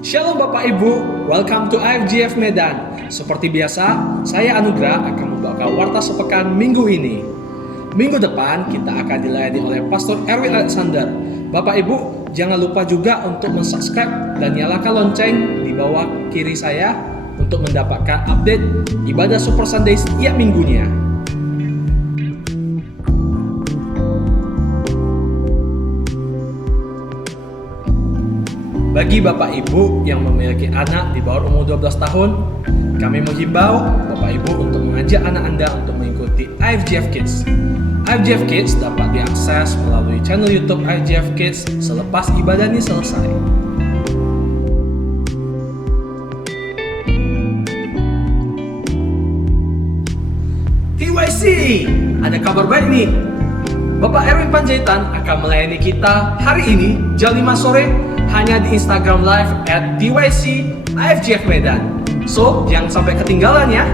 Shalom Bapak Ibu, welcome to IFGF Medan. Seperti biasa, saya Anugrah akan membawakan warta sepekan minggu ini. Minggu depan kita akan dilayani oleh Pastor Erwin Alexander. Bapak Ibu, jangan lupa juga untuk subscribe dan nyalakan lonceng di bawah kiri saya untuk mendapatkan update ibadah Super Sunday setiap minggunya. Bagi Bapak Ibu yang memiliki anak di bawah umur 12 tahun, kami menghimbau Bapak Ibu untuk mengajak anak Anda untuk mengikuti IFGF Kids. IFGF Kids dapat diakses melalui channel YouTube IFGF Kids selepas ibadah ini selesai. TYC, ada kabar baik nih. Bapak Erwin Panjaitan akan melayani kita hari ini jam 5 sore hanya di Instagram Live @TYC IFGF Medan. So, jangan sampai ketinggalan ya.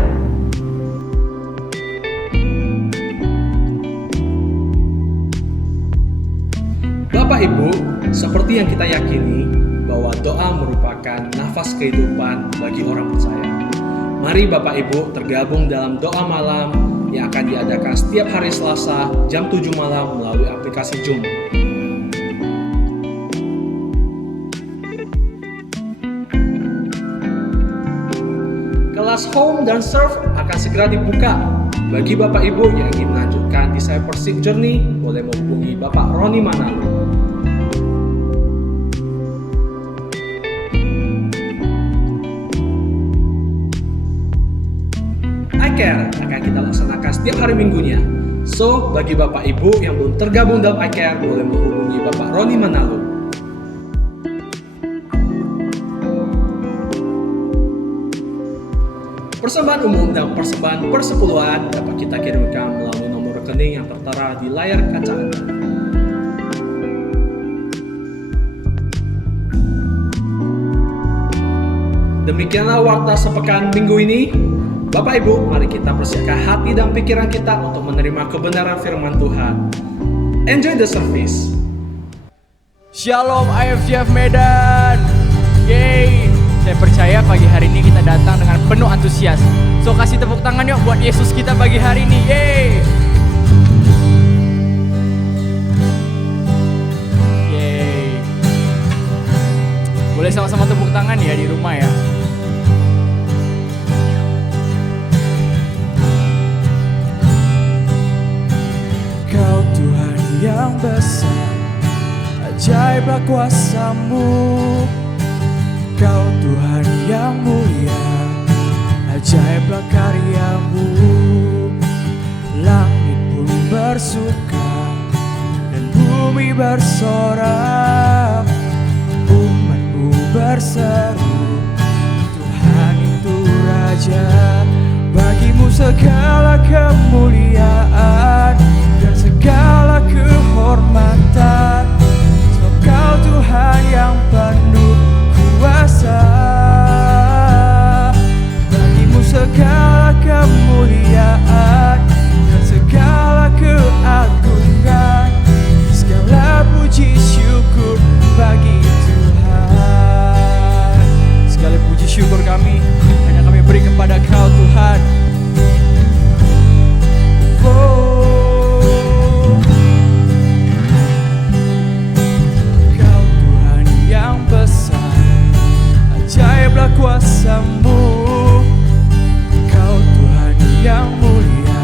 Bapak Ibu, seperti yang kita yakini bahwa doa merupakan nafas kehidupan bagi orang percaya. Mari Bapak Ibu tergabung dalam doa malam yang akan diadakan setiap hari Selasa jam 7 malam melalui aplikasi Zoom. Kelas Home dan Serve akan segera dibuka. Bagi Bapak Ibu yang ingin melanjutkan discipleship journey, boleh menghubungi Bapak Roni Manalo. iCare akan kita laksanakan setiap hari minggunya. So, bagi Bapak Ibu yang belum tergabung dalam iCare, boleh menghubungi Bapak Roni Manalo. Persembahan umum dan persembahan persepuluhan dapat kita kirimkan melalui nomor rekening yang tertera di layar kaca Anda. Demikianlah warta sepekan minggu ini. Bapak Ibu, mari kita persiapkan hati dan pikiran kita untuk menerima kebenaran firman Tuhan. Enjoy the service. Shalom IFGF Medan. Yeay. Saya percaya pagi hari ini kita datang dengan penuh antusias. So kasih tepuk tangan yuk buat Yesus kita pagi hari ini. Yeay. Yeay. Boleh sama-sama tepuk tangan ya di rumah ya. Kau Tuhan yang besar, ajaiblah kuasa-Mu. Kau Tuhan yang mulia, ajaiblah karya-Mu. Langit pun bersuka dan bumi bersorak. Umat-Mu berseru, Tuhan itu Raja. Bagimu segala kemuliaan dan segala kehormatan, sebab Kau Tuhan yang penuh kuasa. Bagimu segala kemuliaan dan segala keagungan, segala puji syukur bagi Tuhan. Segala puji syukur kami hanya kami beri kepada Kau Tuhan. Oh, Kau Tuhan yang besar, ajaiblah kuasa-Mu. Kau Tuhan yang mulia,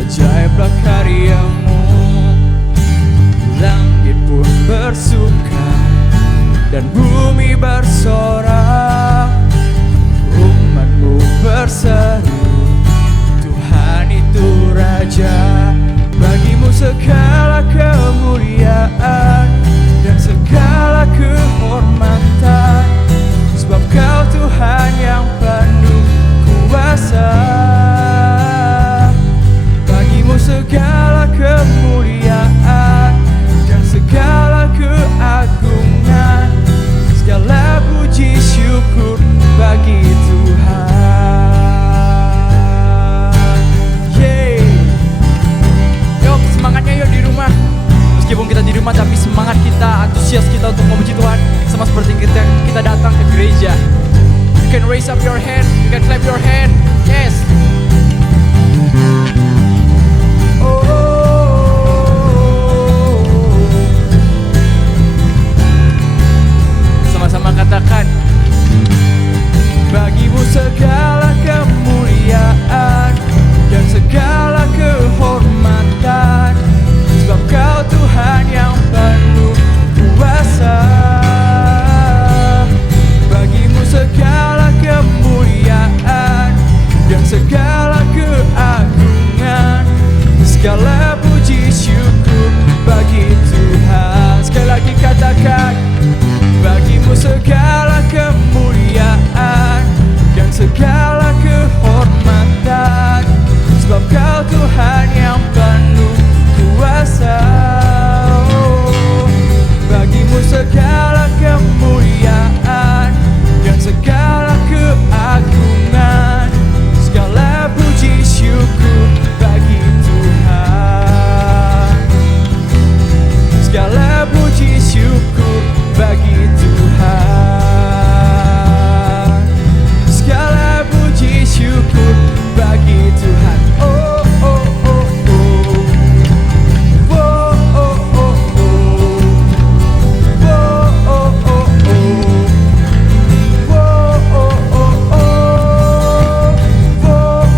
ajaiblah karya-Mu. Langit pun bersuka dan bumi bersorak. Umat-Mu berseru, Tuhan itu Raja. Bagimu segala kemuliaan dan segala kehormatan, sebab Kau Tuhan yang penuh kuasa. Bagimu segala kemuliaan dan segala keagungan, segala puji syukur bagi Tuhan. Yeay. Yuk semangatnya yuk di rumah. Meskipun kita di rumah tapi semangat kita, antusias kita untuk memuji Tuhan sama seperti kita kita datang ke gereja. You can raise up your hand, you can clap your hand. Yes. Sama-sama katakan, bagimu segala kemuliaan dan segala kehormatan, sebab Kau Tuhan yang penuh kuasa. Bagimu segala kemuliaan dan segala keagungan, segala puji syukur bagi Tuhan. Sekali lagi katakan, bagimu segala kemuliaan dan segala kehormatan, sebab Kau Tuhan yang penuh kuasa. Bagimu segala kemuliaan dan segala keagungan, segala puji syukur bagi Tuhan. Segala puji syukur bagi Tuhan. Segala puji syukur bagi Tuhan. Oh, oh, oh, oh. Oh, oh, oh, oh. Oh, oh, oh, oh. Oh, oh, oh, oh. Oh,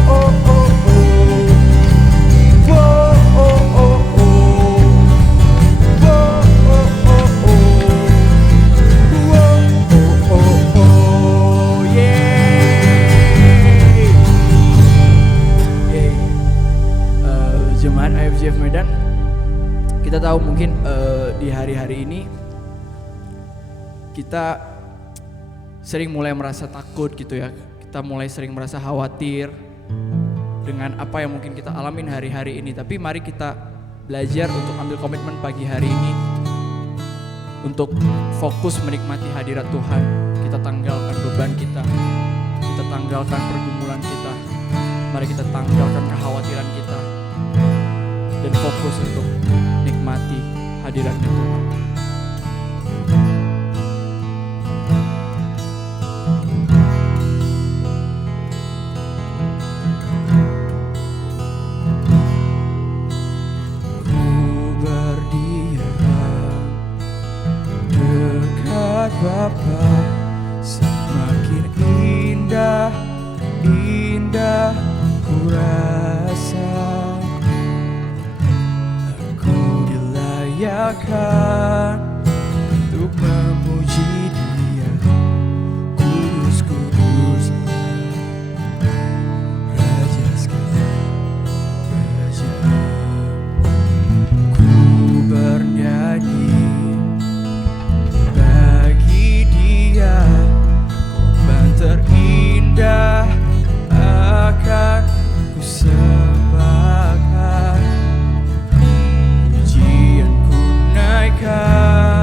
oh, oh, oh. Oh, oh, oh, oh. Jemaat IFGF Medan, kita tahu mungkin di hari-hari ini kita sering mulai merasa takut gitu ya. Kita mulai sering merasa khawatir dengan apa yang mungkin kita alamin hari-hari ini. Tapi mari kita belajar untuk ambil komitmen pagi hari ini untuk fokus menikmati hadirat Tuhan. Kita tanggalkan beban kita tanggalkan pergumulan kita, mari kita tanggalkan kekhawatiran kita dan fokus untuk nikmati hadiratnya Tuhan. Bapa, semakin indah, indah ku rasa. Aku dilayakkan untuk memuji Dia. Kudus, kuduslah Raja segala raja. Ku bernyanyi korban terindah akan ku sembahkan, pujian ku naikkan.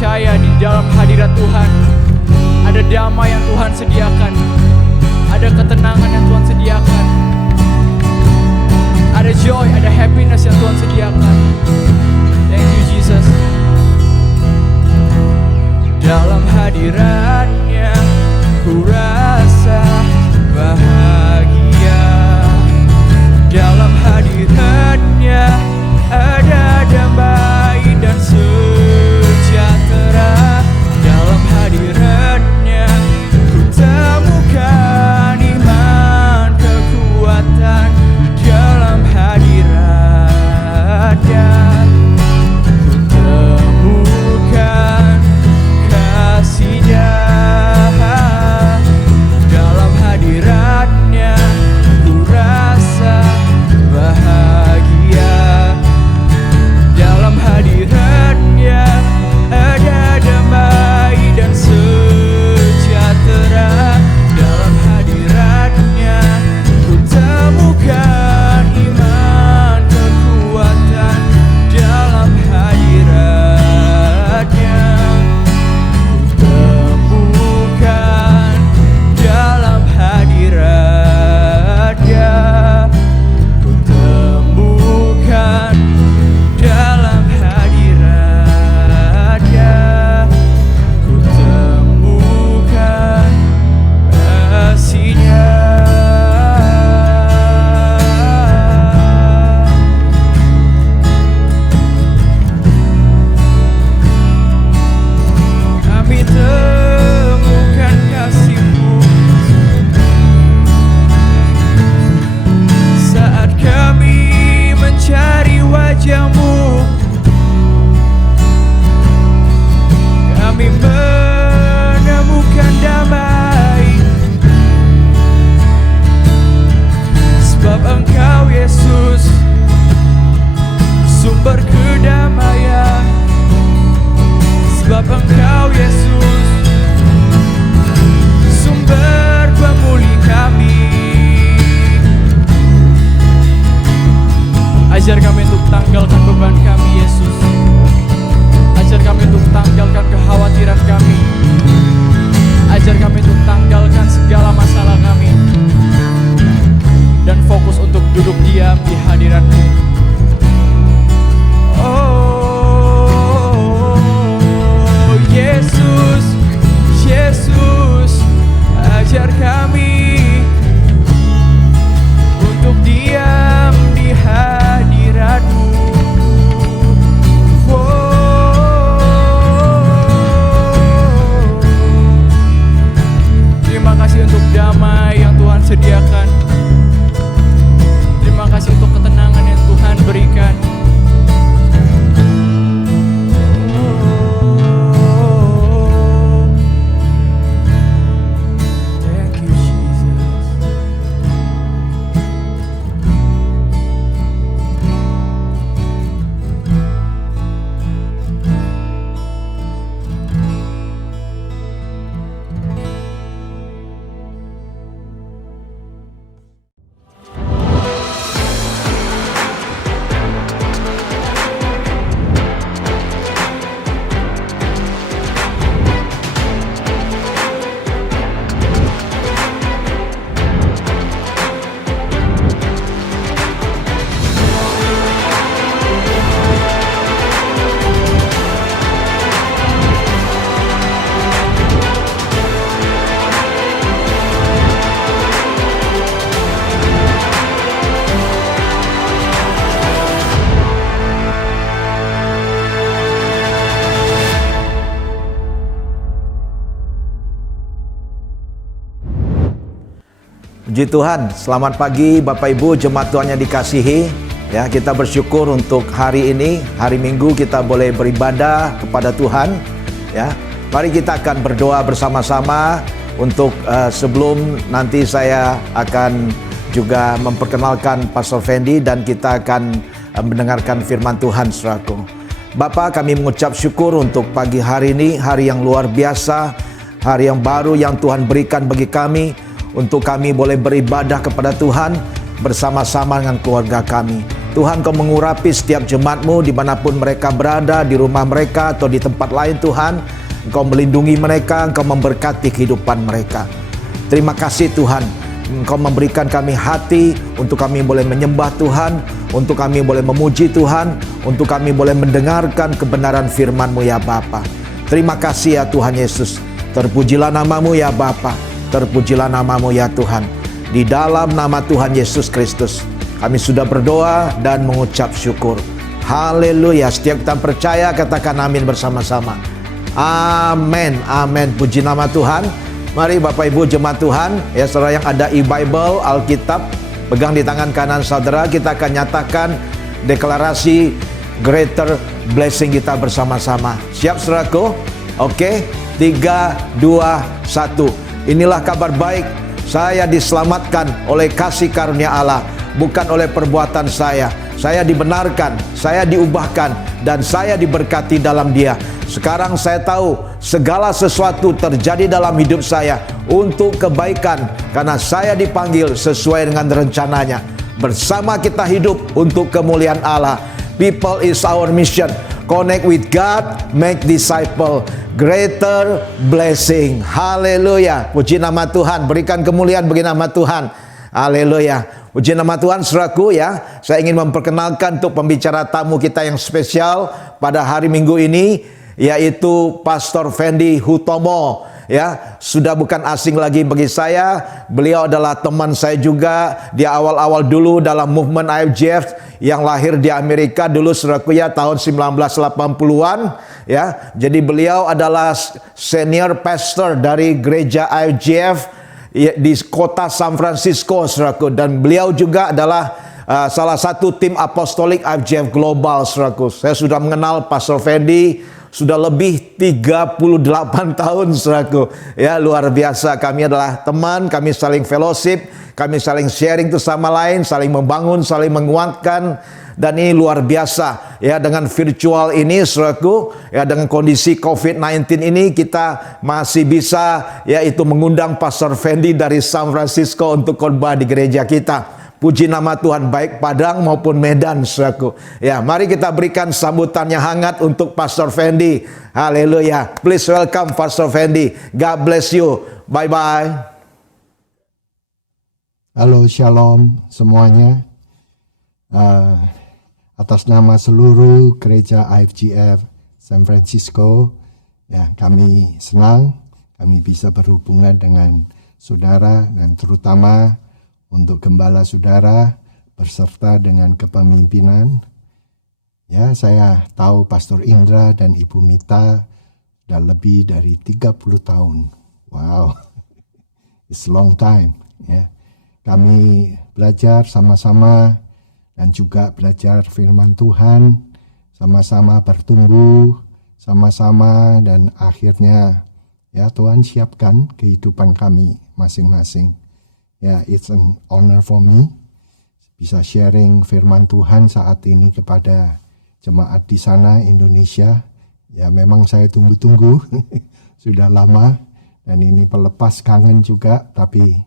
percaya di dalam hadirat Tuhan ada damai yang Tuhan sediakan, ada ketenangan yang Tuhan sediakan, ada joy, ada happiness yang Tuhan sediakan. Thank you Jesus. Dalam hadiratnya ku rasa bahagia. Dalam hadiratnya ada damai dan sejahtera. Dalam hadiratnya ku temukan iman kekuatan. Dalam hadiratnya ku temukan kasih-Nya. Dalam hadiratnya ku rasa bahagia. Dalam hadiratnya ada damai dan sejahtera. Dalam hadiratnya ku temukan iman kekuatan. Dalam hadiratnya ku temukan. Dalam hadiratnya ku temukan. Dalam hadiratnya ku temukan kasih-Nya. Kami temukan kasih-Mu saat kami mencari wajah-Mu. Kami menemukan damai, sebab Engkau Yesus sumber kedamaian. Sebab Engkau Yesus sumber pemulih kami. Ajar kami untuk tanggalkan beban kami Yesus. Ajar kami untuk tanggalkan kekhawatiran kami. Ajar kami untuk tanggalkan segala masalah kami dan fokus untuk duduk diam di hadirat-Mu. Oh Yesus, Yesus, ajar kami untuk diam di hadirat-Mu. Terima kasih untuk damai yang Tuhan sediakan. Terima kasih untuk ketenangan yang Tuhan berikan. Thank you Jesus. Puji Tuhan, selamat pagi Bapak Ibu jemaat Tuhan yang dikasihi. Ya, kita bersyukur untuk hari ini, hari Minggu kita boleh beribadah kepada Tuhan. Ya, mari kita akan berdoa bersama-sama untuk sebelum nanti saya akan juga memperkenalkan Pastor Fendi dan kita akan mendengarkan firman Tuhan saudaraku. Bapa, kami mengucap syukur untuk pagi hari ini, hari yang luar biasa, hari yang baru yang Tuhan berikan bagi kami untuk kami boleh beribadah kepada Tuhan bersama-sama dengan keluarga kami. Tuhan, Kau mengurapi setiap jemaat-Mu dimanapun mereka berada, di rumah mereka atau di tempat lain Tuhan. Engkau melindungi mereka, Engkau memberkati kehidupan mereka. Terima kasih Tuhan, Engkau memberikan kami hati untuk kami boleh menyembah Tuhan, untuk kami boleh memuji Tuhan, untuk kami boleh mendengarkan kebenaran firman-Mu ya Bapa. Terima kasih ya Tuhan Yesus. Terpujilah nama-Mu ya Bapa, terpujilah nama-Mu ya Tuhan. Di dalam nama Tuhan Yesus Kristus kami sudah berdoa dan mengucap syukur. Haleluya. Setiap kita percaya katakan amin bersama-sama. Amin, amin. Puji nama Tuhan. Mari Bapak Ibu jemaat Tuhan, ya saudara yang ada e-Bible, Alkitab, pegang di tangan kanan saudara. Kita akan nyatakan deklarasi greater blessing kita bersama-sama. Siap saudaraku? Oke, 3, 2, 1. Inilah kabar baik. Saya diselamatkan oleh kasih karunia Allah, bukan oleh perbuatan saya. Saya dibenarkan, saya diubahkan, dan saya diberkati dalam Dia. Sekarang saya tahu segala sesuatu terjadi dalam hidup saya untuk kebaikan, karena saya dipanggil sesuai dengan rencananya. Bersama kita hidup untuk kemuliaan Allah. People is our mission. Connect with God, make disciple, greater blessing. Haleluya. Puji nama Tuhan, berikan kemuliaan bagi nama Tuhan. Haleluya. Puji nama Tuhan saudaraku ya. Saya ingin memperkenalkan untuk pembicara tamu kita yang spesial pada hari Minggu ini, yaitu Pastor Fendi Hutomo. Ya, sudah bukan asing lagi bagi saya. Beliau adalah teman saya juga. Dia awal-awal dulu dalam movement IFGF yang lahir di Amerika dulu saudaraku ya, tahun 1980-an ya. Jadi beliau adalah senior pastor dari gereja IFGF di kota San Francisco saudaraku, dan beliau juga adalah salah satu tim apostolik IFGF Global saudaraku. Saya sudah mengenal Pastor Fendi sudah lebih 38 tahun saudaraku. Ya, luar biasa. Kami adalah teman, kami saling fellowship, kami saling sharing itu sama lain, saling membangun, saling menguatkan. Dan ini luar biasa ya, dengan virtual ini saudaraku, ya dengan kondisi COVID-19 ini kita masih bisa yaitu mengundang Pastor Fendi dari San Francisco untuk khotbah di gereja kita. Puji nama Tuhan, baik Padang maupun Medan saudaraku. Ya, mari kita berikan sambutannya hangat untuk Pastor Fendi. Haleluya. Please welcome Pastor Fendi. God bless you. Bye bye. Halo, shalom semuanya. Atas nama seluruh gereja IFGF San Francisco, ya kami senang kami bisa berhubungan dengan saudara, dan terutama untuk gembala saudara berserta dengan kepemimpinan. Ya, saya tahu Pastor Indra dan Ibu Mita sudah lebih dari 30 tahun. Wow, it's long time. Ya, kami belajar sama-sama dan juga belajar firman Tuhan, sama-sama bertumbuh, sama-sama, dan akhirnya ya Tuhan siapkan kehidupan kami masing-masing. Ya, it's an honor for me bisa sharing firman Tuhan saat ini kepada jemaat di sana Indonesia. Ya, memang saya tunggu-tunggu sudah lama, dan ini pelepas kangen juga, tapi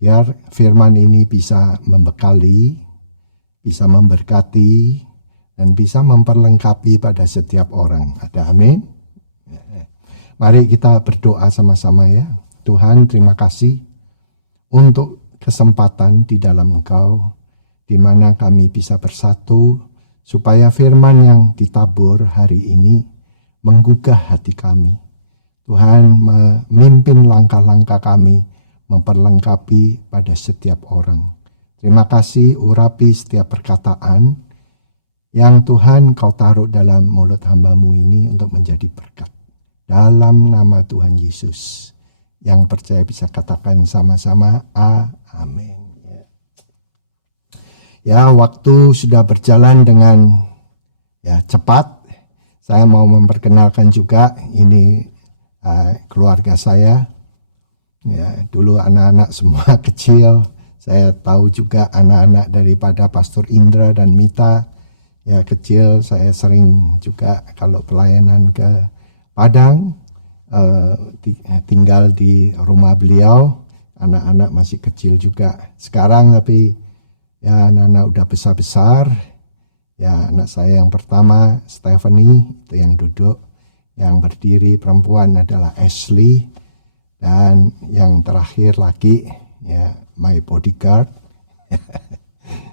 biar firman ini bisa membekali, bisa memberkati, dan bisa memperlengkapi pada setiap orang. Ada amin? Mari kita berdoa sama-sama ya. Tuhan, terima kasih untuk kesempatan di dalam Engkau, di mana kami bisa bersatu, supaya firman yang ditabur hari ini menggugah hati kami. Tuhan, memimpin langkah-langkah kami, memperlengkapi pada setiap orang. Terima kasih, urapi setiap perkataan yang Tuhan Kau taruh dalam mulut hamba-Mu ini untuk menjadi berkat. Dalam nama Tuhan Yesus. Yang percaya bisa katakan sama-sama, amin. Ya, waktu sudah berjalan dengan cepat. Saya mau memperkenalkan juga, ini keluarga saya. Ya, dulu anak-anak semua kecil. Saya tahu juga anak-anak daripada Pastor Indra dan Mita, ya kecil. Saya sering juga kalau pelayanan ke Padang, tinggal di rumah beliau. Anak-anak masih kecil juga sekarang, tapi Ya, anak-anak udah besar-besar. Ya, anak saya yang pertama Stephanie, itu yang duduk. Yang berdiri perempuan adalah Ashley. Dan yang terakhir lagi, ya, my bodyguard,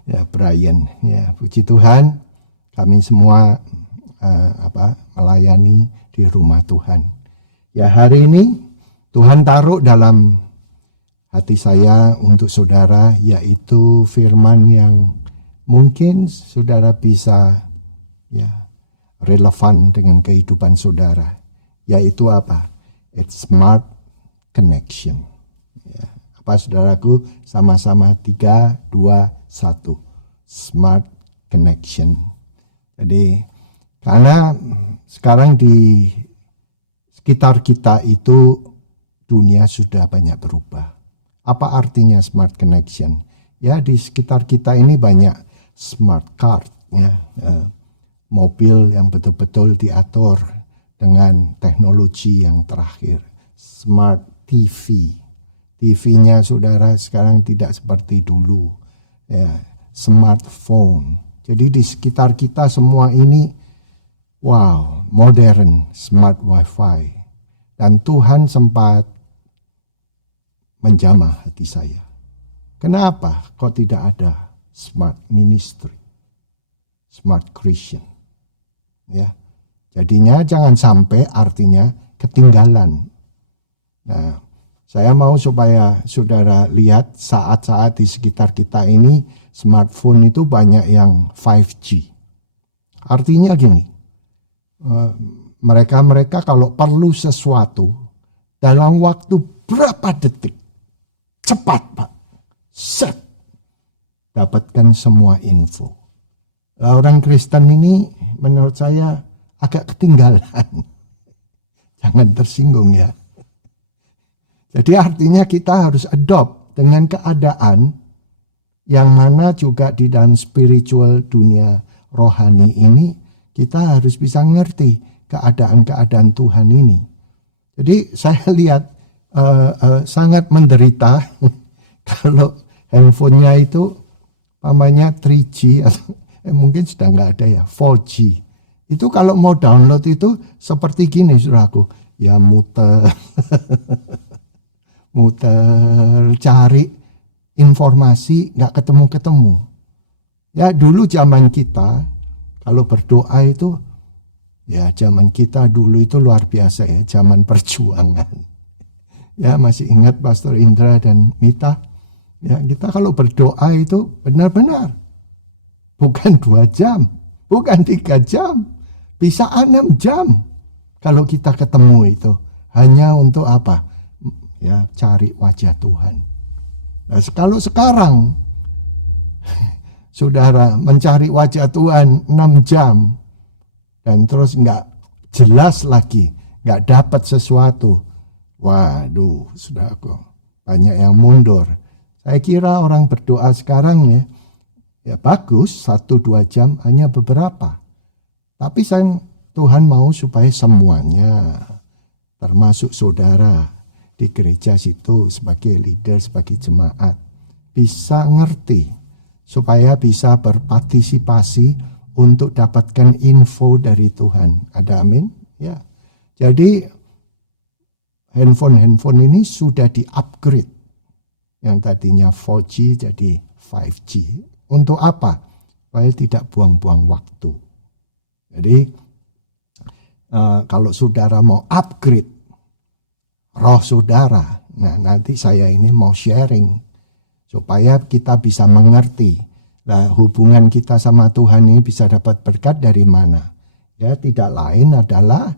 ya, Brian. Ya, puji Tuhan, kami semua melayani di rumah Tuhan. Ya, hari ini Tuhan taruh dalam hati saya untuk saudara, yaitu firman yang mungkin saudara bisa relevan dengan kehidupan saudara, yaitu apa? It's smart connection. Ya. Apa saudaraku? Sama-sama 3, 2, 1. Smart connection. Jadi karena sekarang di sekitar kita itu dunia sudah banyak berubah. Apa artinya smart connection? Ya, di sekitar kita ini banyak smart car, ya, mobil yang betul-betul diatur dengan teknologi yang terakhir. Smart TV, TV-nya saudara sekarang tidak seperti dulu. Ya, smartphone. Jadi di sekitar kita semua ini, wow, modern, smart wifi. Dan Tuhan sempat menjamah hati saya. Kenapa kok tidak ada smart ministry, smart Christian? Ya, jadinya jangan sampai artinya ketinggalan. Nah, saya mau supaya saudara lihat saat-saat di sekitar kita ini smartphone itu banyak yang 5G. Artinya gini, mereka kalau perlu sesuatu dalam waktu berapa detik, cepat Pak, set, dapatkan semua info. Nah, orang Kristen ini menurut saya agak ketinggalan. Jangan tersinggung ya. Jadi artinya kita harus adopt dengan keadaan yang mana juga di dalam spiritual dunia rohani ini kita harus bisa ngerti keadaan-keadaan Tuhan ini. Jadi saya lihat sangat menderita kalau handphonenya itu namanya 3G atau mungkin sudah nggak ada ya, 4G. Itu kalau mau download itu seperti gini saudaraku, ya muter cari informasi nggak ketemu. Ya dulu zaman kita kalau berdoa itu, ya zaman kita dulu itu luar biasa ya, zaman perjuangan. Ya masih ingat Pastor Indra dan Mita, ya kita kalau berdoa itu benar-benar bukan 2 jam, bukan 3 jam, bisa 6 jam kalau kita ketemu itu hanya untuk apa? Ya cari wajah Tuhan. Nah, kalau sekarang saudara mencari wajah Tuhan 6 jam dan terus nggak jelas lagi, nggak dapat sesuatu, waduh saudaraku, banyak yang mundur. Saya kira orang berdoa sekarang ya bagus 1-2 jam hanya beberapa. Tapi Tuhan mau supaya semuanya, termasuk saudara di gereja situ sebagai leader, sebagai jemaat, bisa ngerti supaya bisa berpartisipasi untuk dapatkan info dari Tuhan. Ada amin? Ya. Jadi handphone ini sudah di-upgrade. Yang tadinya 4G jadi 5G. Untuk apa? Supaya tidak buang-buang waktu. Jadi kalau saudara mau upgrade roh saudara, nah nanti saya ini mau sharing supaya kita bisa mengerti. Nah, hubungan kita sama Tuhan ini bisa dapat berkat dari mana? Ya tidak lain adalah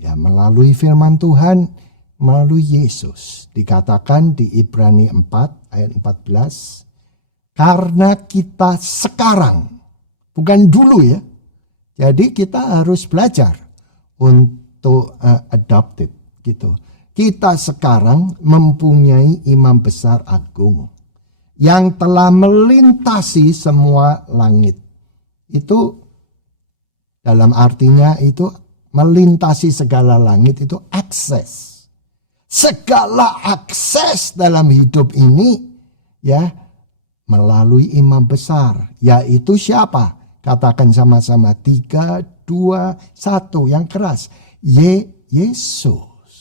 ya melalui firman Tuhan, melalui Yesus. Dikatakan di Ibrani 4 ayat 14, karena kita sekarang, bukan dulu ya. Jadi kita harus belajar untuk adopted gitu. Kita sekarang mempunyai imam besar agung yang telah melintasi semua langit. Itu dalam artinya itu melintasi segala langit, itu akses. Segala akses dalam hidup ini ya melalui imam besar, yaitu siapa? Katakan sama-sama, 3, 2, 1 yang keras. Yesus.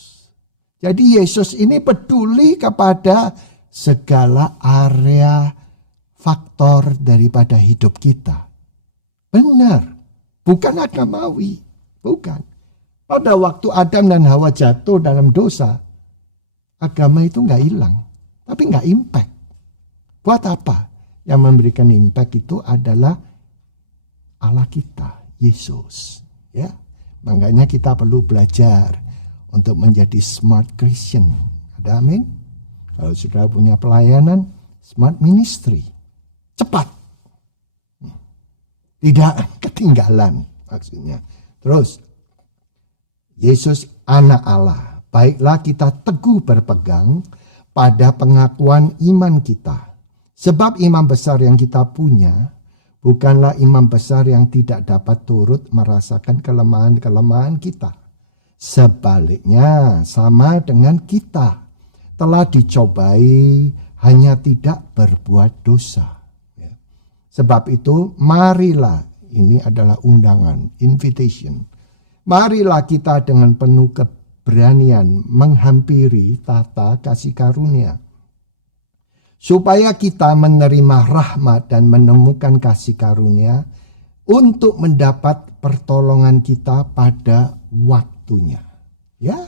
Jadi Yesus ini peduli kepada segala area faktor daripada hidup kita. Benar, bukan agamawi, bukan. Pada waktu Adam dan Hawa jatuh dalam dosa, agama itu nggak hilang, tapi nggak impact. Buat apa? Yang memberikan impact itu adalah Allah kita, Yesus. Ya, makanya kita perlu belajar untuk menjadi smart Christian. Ada amin? Kalau sudah punya pelayanan, smart ministry. Cepat. Tidak ketinggalan maksudnya. Terus, Yesus anak Allah. Baiklah kita teguh berpegang pada pengakuan iman kita. Sebab imam besar yang kita punya bukanlah imam besar yang tidak dapat turut merasakan kelemahan-kelemahan kita. Sebaliknya sama dengan kita. Telah dicobai hanya tidak berbuat dosa. Sebab itu marilah, ini adalah undangan, invitation. Marilah kita dengan penuh keberanian menghampiri tata kasih karunia. Supaya kita menerima rahmat dan menemukan kasih karunia untuk mendapat pertolongan kita pada waktunya. Ya,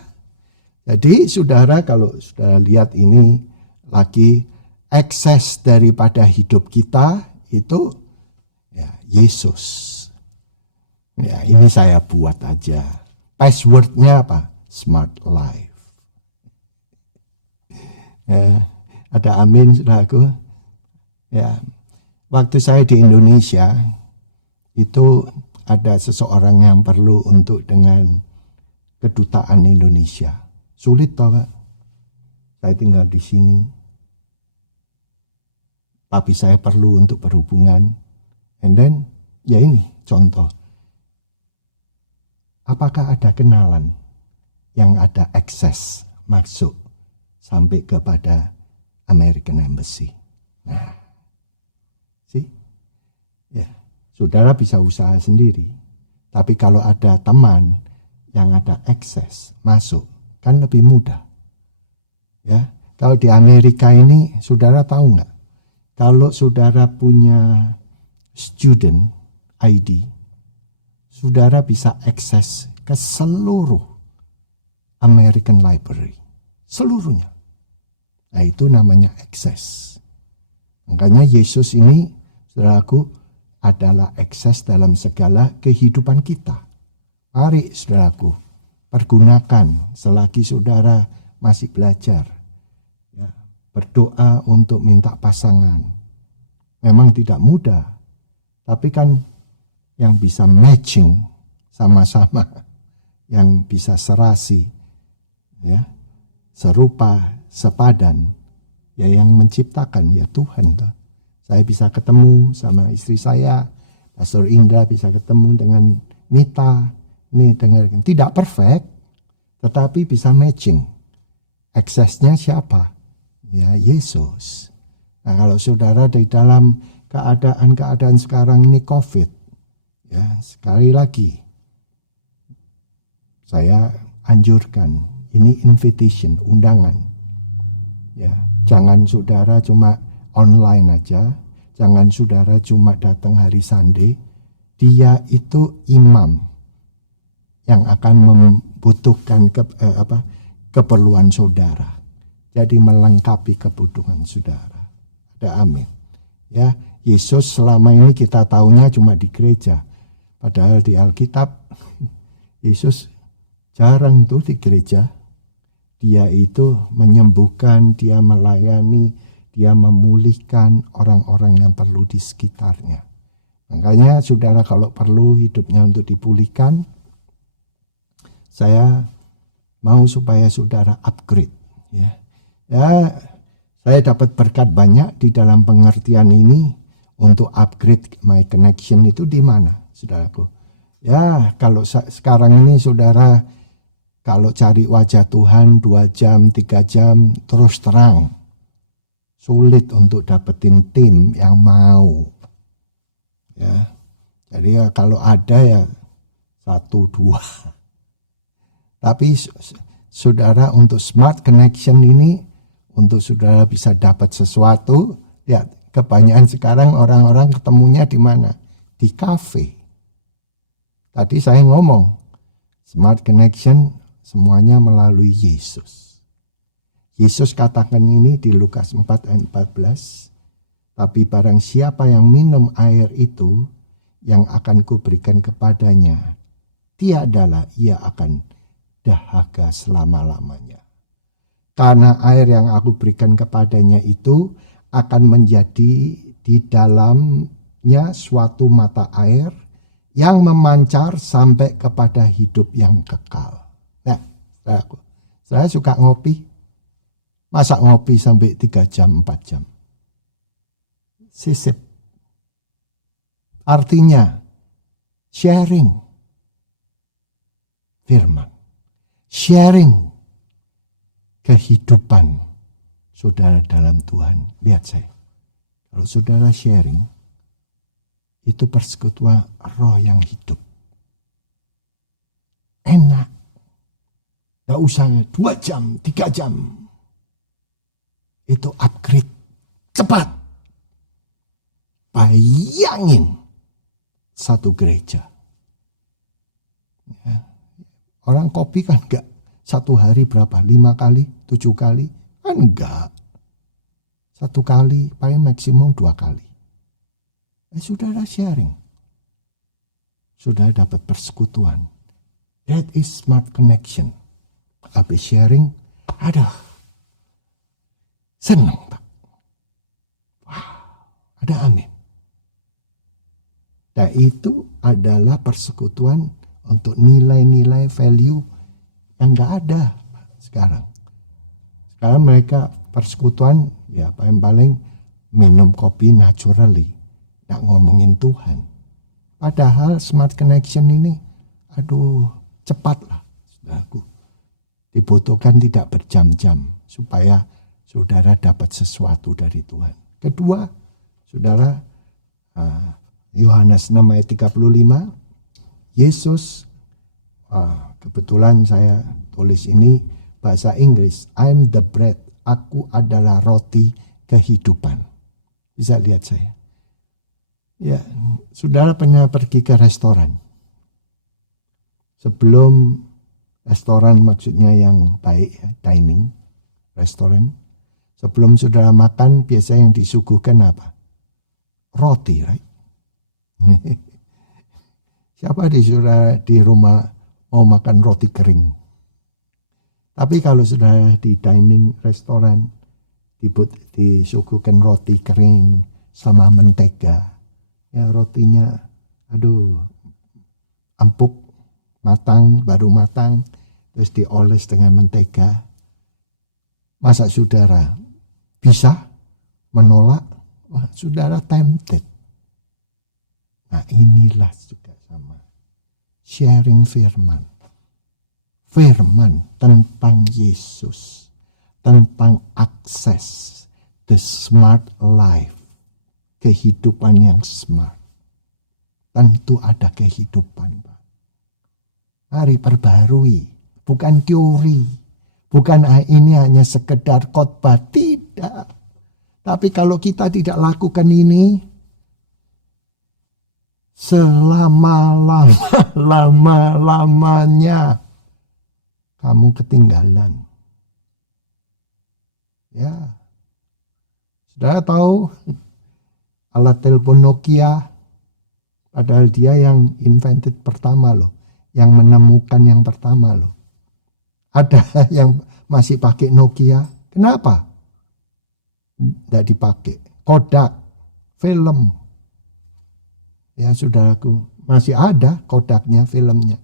jadi saudara kalau sudah lihat ini lagi ekses daripada hidup kita itu ya Yesus. Ya ini saya buat aja. Passwordnya apa? Smart Life. Ya. Ada amin saudaraku. Ya, waktu saya di Indonesia itu ada seseorang yang perlu untuk dengan kedutaan Indonesia. Sulit toh Pak. Saya tinggal di sini. Tapi saya perlu untuk berhubungan. And then ya ini contoh. Apakah ada kenalan yang ada akses masuk sampai kepada American Embassy. Nah, ya, saudara bisa usaha sendiri. Tapi kalau ada teman yang ada akses masuk, kan lebih mudah. Ya, kalau di Amerika ini, saudara tahu nggak? Kalau saudara punya student ID, saudara bisa akses ke seluruh American Library, seluruhnya. Nah itu namanya akses. Makanya Yesus ini, saudaraku, adalah akses dalam segala kehidupan kita. Mari saudaraku, pergunakan selagi saudara masih belajar. Ya, berdoa untuk minta pasangan. Memang tidak mudah, tapi kan yang bisa matching sama-sama, yang bisa serasi, ya, serupa, sepadan, ya yang menciptakan ya Tuhan. Saya bisa ketemu sama istri saya, Pastor Indra bisa ketemu dengan Mita, ini dengarkan, tidak perfect, tetapi bisa matching. Aksesnya siapa? Ya Yesus. Nah kalau saudara di dalam keadaan sekarang ini COVID, ya sekali lagi saya anjurkan, ini invitation, undangan. Ya, jangan saudara cuma online aja, jangan saudara cuma datang hari Sunday. Dia itu imam yang akan membutuhkan keperluan saudara. Jadi melengkapi kebutuhan saudara. Ada amin. Ya, Yesus selama ini kita tahunya cuma di gereja. Padahal di Alkitab Yesus jarang tuh di gereja. Dia itu menyembuhkan, dia melayani, dia memulihkan orang-orang yang perlu di sekitarnya. Makanya saudara kalau perlu hidupnya untuk dipulihkan, saya mau supaya saudara upgrade. Ya, saya dapat berkat banyak di dalam pengertian ini untuk upgrade my connection itu di mana, saudaraku? Ya, kalau sekarang ini saudara kalau cari wajah Tuhan 2 jam, 3 jam, terus terang. sulit untuk dapetin tim yang mau. Ya. Jadi ya kalau ada ya 1, 2. Tapi saudara, untuk smart connection ini, untuk saudara bisa dapat sesuatu, ya kebanyakan sekarang orang-orang ketemunya di mana? Di kafe. Tadi saya ngomong, smart connection semuanya melalui Yesus. Yesus katakan ini di Lukas 4 ayat 14, tapi barang siapa yang minum air itu, yang akan kuberikan kepadanya, tiadalah ia akan dahaga selama-lamanya. Karena air yang aku berikan kepadanya itu akan menjadi di dalamnya suatu mata air yang memancar sampai kepada hidup yang kekal. Nah, saya suka ngopi. Masa ngopi sampai 3 jam, 4 jam? Sisip. Artinya, sharing firman. Sharing kehidupan saudara dalam Tuhan. Lihat saya. Kalau saudara sharing, itu persekutuan roh yang hidup. Enak. Gak usah 2 jam, 3 jam. Itu upgrade. Cepat. Bayangin satu gereja. Ya. Orang kopi kan enggak satu hari berapa? 5 kali, 7 kali? Kan enggak. 1 kali, paling maksimum 2 kali. Saudara sharing. Sudah dapat persekutuan. That is smart connection. Habis sharing, senang Pak. Wow, ada amin. Dan itu adalah persekutuan untuk nilai-nilai value yang enggak ada sekarang. Sekarang mereka persekutuan ya paling-paling minum kopi naturally. Nggak ngomongin Tuhan. Padahal smart connection ini, cepatlah saudaraku. Dibutuhkan tidak berjam-jam supaya saudara dapat sesuatu dari Tuhan. Kedua, saudara, Yohanes 6 ayat 35, Yesus, kebetulan saya tulis ini bahasa Inggris, I'm the bread, aku adalah roti kehidupan. Bisa lihat saya. Ya, saudara pernah pergi ke restoran. Sebelum restoran maksudnya yang baik, ya, dining, restoran. Sebelum saudara makan, biasanya yang disuguhkan apa? Roti, right? Siapa di rumah mau makan roti kering? Tapi kalau sudah di dining restoran, disuguhkan roti kering sama mentega. Ya rotinya, empuk, baru matang, terus dioles dengan mentega. Masa saudara bisa menolak? Wah, saudara tempted. Nah inilah juga sama. Sharing firman. Firman tentang Yesus. Tentang akses. The smart life. Kehidupan yang smart. Tentu ada kehidupan, Pak. Mari perbarui. Bukan teori. Bukan ini hanya sekedar khotbah. Tidak. Tapi kalau kita tidak lakukan ini, selama-lamanya kamu ketinggalan. Ya. Saudara tahu alat telepon Nokia, padahal dia yang invented pertama loh, yang menemukan yang pertama loh. Ada yang masih pakai Nokia. Kenapa? Tidak dipakai. Kodak, film. Ya saudaraku, masih ada Kodaknya, filmnya.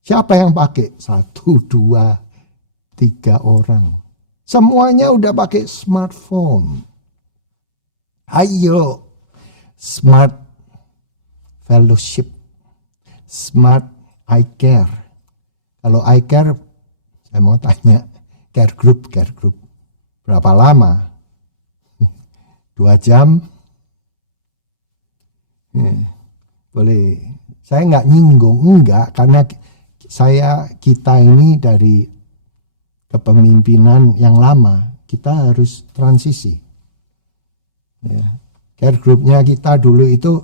Siapa yang pakai? 1, 2, 3 orang. Semuanya udah pakai smartphone. Ayo, smart fellowship, smart I care. Kalau I care, saya mau tanya, care group. Berapa lama? 2 jam. Boleh. Saya nggak nyinggung, enggak, karena kita ini dari kepemimpinan yang lama, kita harus transisi. Ya. Care groupnya kita dulu itu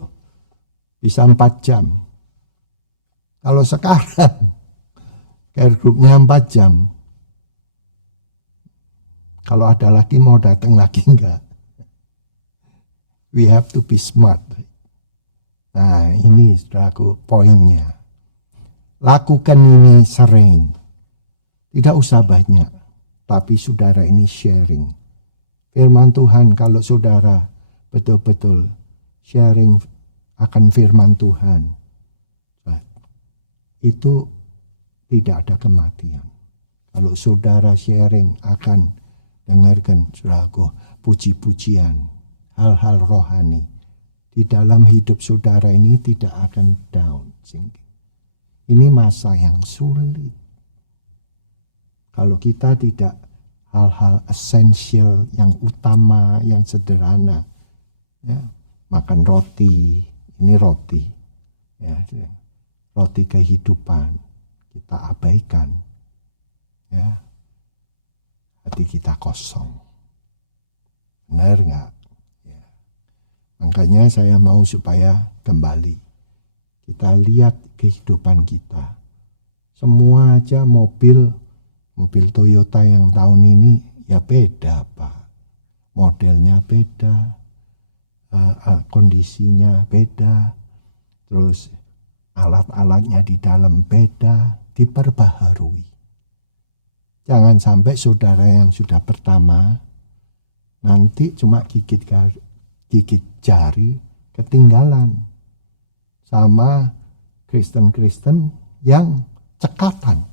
bisa 4 jam. Kalau sekarang care groupnya 4 jam. Kalau ada lagi mau datang lagi enggak. We have to be smart. Nah, ini saudaraku poinnya. Lakukan ini sering. Tidak usah banyak. Tapi saudara ini sharing. Firman Tuhan, kalau saudara betul-betul sharing akan firman Tuhan, itu tidak ada kematian. Kalau saudara sharing akan dengarkan saudaraku puji-pujian, hal-hal rohani. Di dalam hidup saudara ini tidak akan down. Ini masa yang sulit. Kalau kita tidak hal-hal esensial yang utama, yang sederhana, ya, makan roti, ini roti, ya, roti kehidupan, kita abaikan, ya, hati kita kosong. Benar nggak? Makanya saya mau supaya kembali. Kita lihat kehidupan kita. Semua aja mobil Toyota yang tahun ini ya beda Pak. Modelnya beda, kondisinya beda, terus alat-alatnya di dalam beda, diperbaharui. Jangan sampai saudara yang sudah pertama nanti cuma gigit jari ketinggalan sama Kristen-Kristen yang cekatan.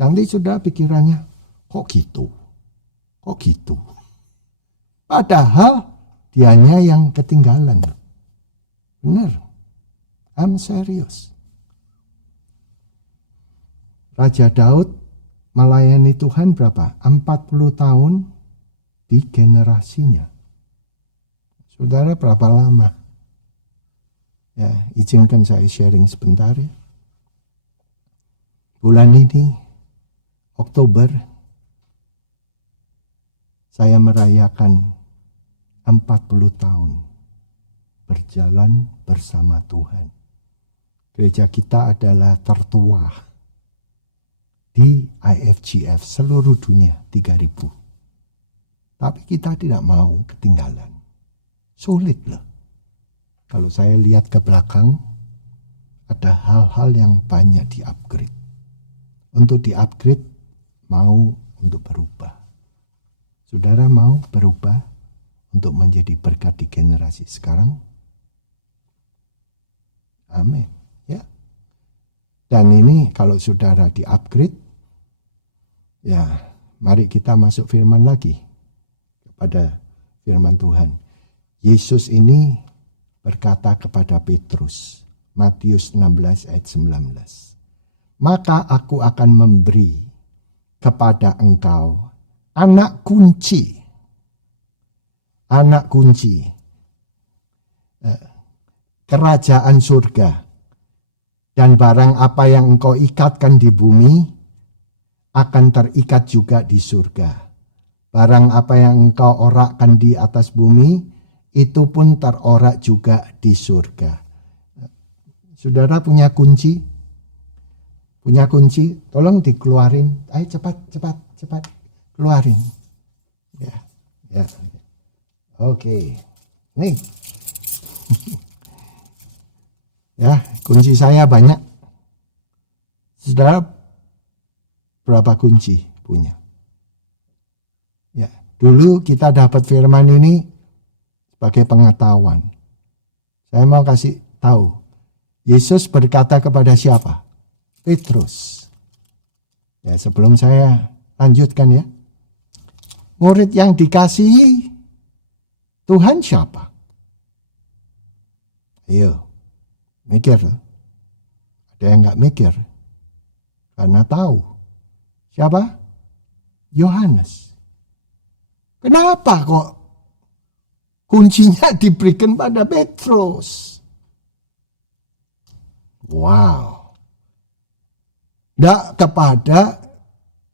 Nanti sudah pikirannya, kok gitu? Padahal dianya yang ketinggalan. Benar, I'm serious. Raja Daud melayani Tuhan berapa? 40 tahun di generasinya. Saudara berapa lama? Ya, izinkan saya sharing sebentar ya. Bulan ini, Oktober, saya merayakan 40 tahun berjalan bersama Tuhan. Gereja kita adalah tertua di IFGF seluruh dunia, 3.000. Tapi kita tidak mau ketinggalan. Sulit loh. Kalau saya lihat ke belakang, ada hal-hal yang banyak di-upgrade. Untuk di-upgrade, mau untuk berubah. Saudara mau berubah untuk menjadi berkat di generasi sekarang? Amin. Ya. Dan ini kalau saudara di-upgrade, ya mari kita masuk firman lagi kepada firman Tuhan. Yesus ini berkata kepada Petrus, Matius 16 ayat 19. Maka aku akan memberi kepada engkau anak kunci. Anak kunci. Kerajaan surga. Dan barang apa yang engkau ikatkan di bumi, akan terikat juga di surga. Barang apa yang engkau orakkan di atas bumi, itu pun terorak juga di surga. Saudara punya kunci? Punya kunci? Tolong dikeluarin. Ayo cepat. Keluarin. Ya. Oke. Nih. Ya, kunci saya banyak. Saudara berapa kunci punya? Ya, dulu kita dapat firman ini sebagai pengetahuan. Saya mau kasih tahu. Yesus berkata kepada siapa? Petrus. Ya, sebelum saya lanjutkan ya. Murid yang dikasihi Tuhan siapa? Ayo, mikir. Ada yang nggak mikir? Karena tahu. Siapa? Yohanes. Kenapa kok kuncinya diberikan pada Petrus. Wow. Tidak kepada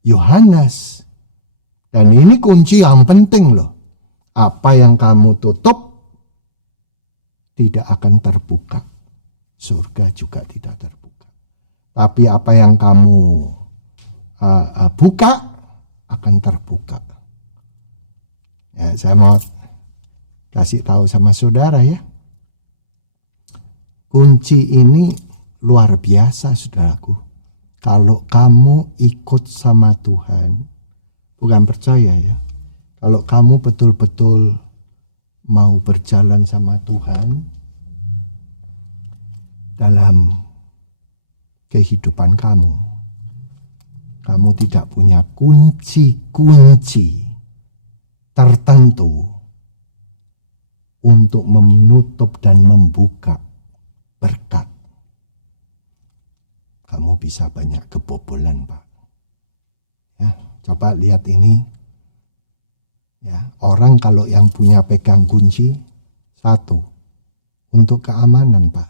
Yohanes. Dan ini kunci yang penting loh. Apa yang kamu tutup tidak akan terbuka. Surga juga tidak terbuka. Tapi apa yang kamu buka akan terbuka. Ya, saya mau kasih tahu sama saudara ya. Kunci ini luar biasa saudaraku. Kalau kamu ikut sama Tuhan, bukan percaya ya. Kalau kamu betul-betul mau berjalan sama Tuhan dalam kehidupan kamu, kamu tidak punya kunci-kunci tertentu untuk menutup dan membuka berkat. Kamu bisa banyak kebobolan, Pak. Ya, coba lihat ini. Ya, orang kalau yang punya pegang kunci, satu, untuk keamanan, Pak.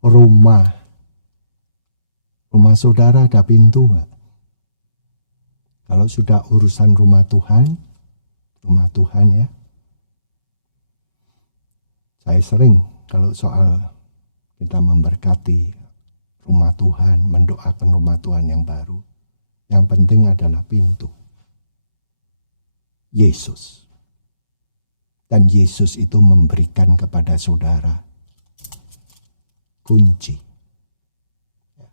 Rumah saudara ada pintu, Pak. Kalau sudah urusan rumah Tuhan ya. Saya sering kalau soal kita memberkati rumah Tuhan, mendoakan rumah Tuhan yang baru. Yang penting adalah pintu. Yesus. Dan Yesus itu memberikan kepada saudara kunci. Ya.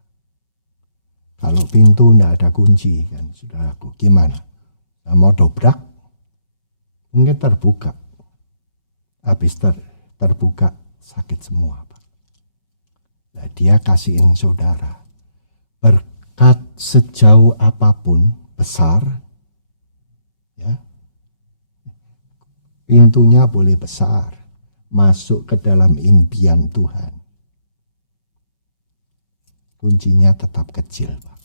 Kalau pintu tidak ada kunci, kan saudaraku, gimana? Nah, mau dobrak, mungkin terbuka. Habis terbuka, sakit semua, Pak. Nah, dia kasihin saudara. Berkat sejauh apapun, besar, ya, pintunya boleh besar, masuk ke dalam impian Tuhan. Kuncinya tetap kecil, Pak.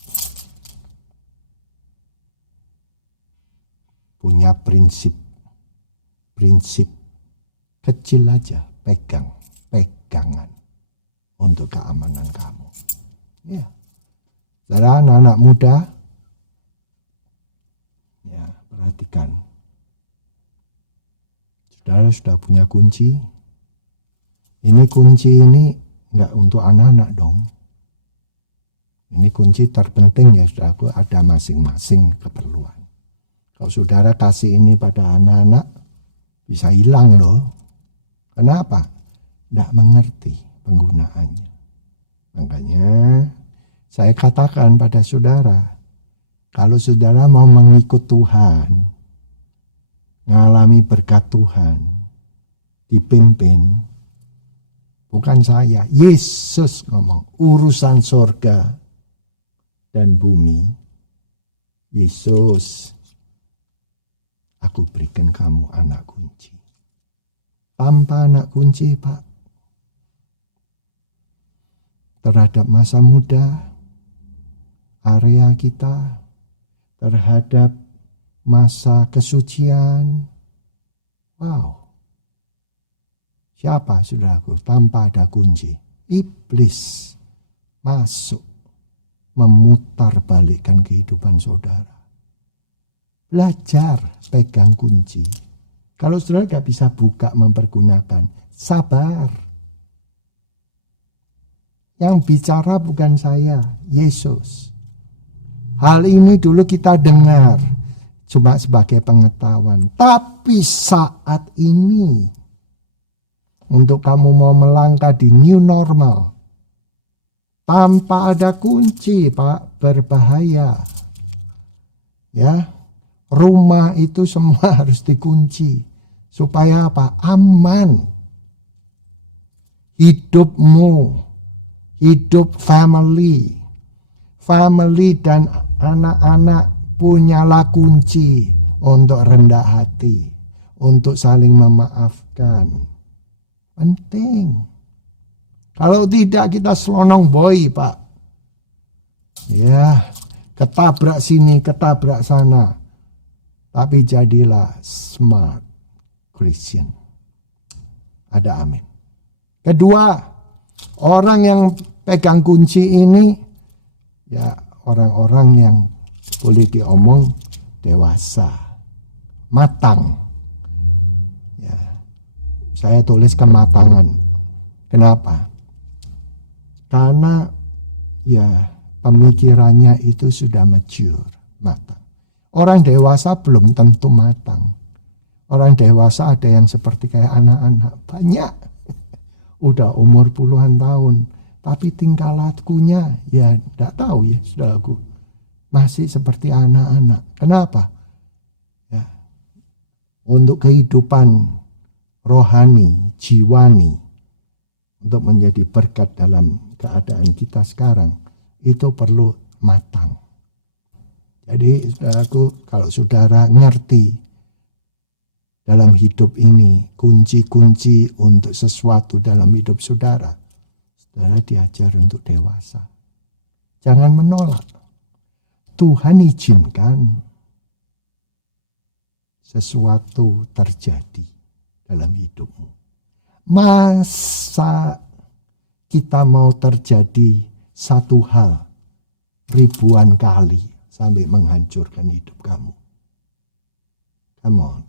Punya prinsip kecil aja, pegangan untuk keamanan kamu. Ya. Saudara, anak-anak muda, ya, perhatikan. Saudara sudah punya kunci. Ini kunci ini enggak untuk anak-anak dong. Ini kunci terpenting ya saudaraku, ada masing-masing keperluan. Kalau saudara kasih ini pada anak-anak, bisa hilang loh. Kenapa? Tidak mengerti penggunaannya. Makanya saya katakan pada saudara, kalau saudara mau mengikut Tuhan, ngalami berkat Tuhan, dipimpin, bukan saya, Yesus ngomong, urusan sorga dan bumi, Yesus, aku berikan kamu anak kunci. Tanpa anak kunci, Pak, terhadap masa muda, area kita, terhadap masa kesucian, wow. Siapa saudaraku tanpa ada kunci? Iblis masuk memutar balikkan kehidupan saudara. Belajar pegang kunci. Kalau saudara gak bisa buka mempergunakan, sabar. Yang bicara bukan saya, Yesus. Hal ini dulu kita dengar cuma sebagai pengetahuan. Tapi saat ini, untuk kamu mau melangkah di new normal, tanpa ada kunci, Pak, berbahaya. Ya, rumah itu semua harus dikunci. Supaya apa? Aman. Hidupmu, hidup family dan anak-anak punyalah kunci untuk rendah hati, untuk saling memaafkan. Penting. Kalau tidak kita selonong boy, Pak. Ya, ketabrak sini, ketabrak sana. tapi jadilah smart Christian. Ada amin. Kedua, orang yang pegang kunci ini ya orang-orang yang boleh diomong dewasa, matang. Ya, saya tulis kematangan. Kenapa? Karena ya pemikirannya itu sudah mature, matang. Orang dewasa belum tentu matang. Orang dewasa ada yang seperti kayak anak-anak, banyak. Udah umur puluhan tahun, tapi tingkah lakunya ya tidak tahu ya, saudaraku. Masih seperti anak-anak. Kenapa? Ya. Untuk kehidupan rohani, jiwani, untuk menjadi berkat dalam keadaan kita sekarang, itu perlu matang. Jadi saudaraku, kalau saudara ngerti dalam hidup ini, kunci-kunci untuk sesuatu dalam hidup saudara, saudara diajar untuk dewasa. Jangan menolak. Tuhan izinkan sesuatu terjadi dalam hidupmu. Masa kita mau terjadi satu hal ribuan kali sampai menghancurkan hidup kamu? Come on.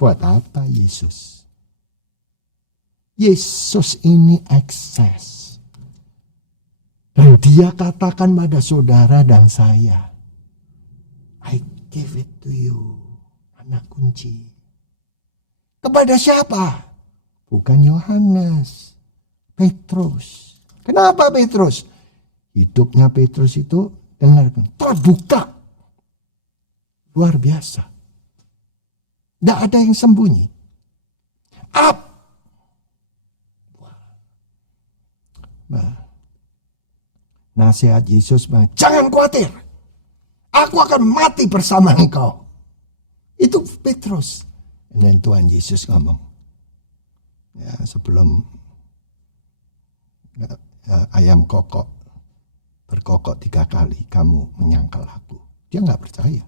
Buat apa Yesus? Yesus ini ekses. Dan dia katakan pada saudara dan saya, I give it to you, anak kunci. Kepada siapa? Bukan Yohanes, Petrus. Kenapa Petrus? Hidupnya Petrus itu, dengarkan, terbuka. Luar biasa. Tidak ada yang sembunyi. Up. Nah, nasihat Yesus, jangan khawatir. Aku akan mati bersama engkau. Itu Petrus. Dan Tuhan Yesus ngomong. Ya, sebelum ayam kokok berkokok 3 kali, kamu menyangkal aku. Dia nggak percaya.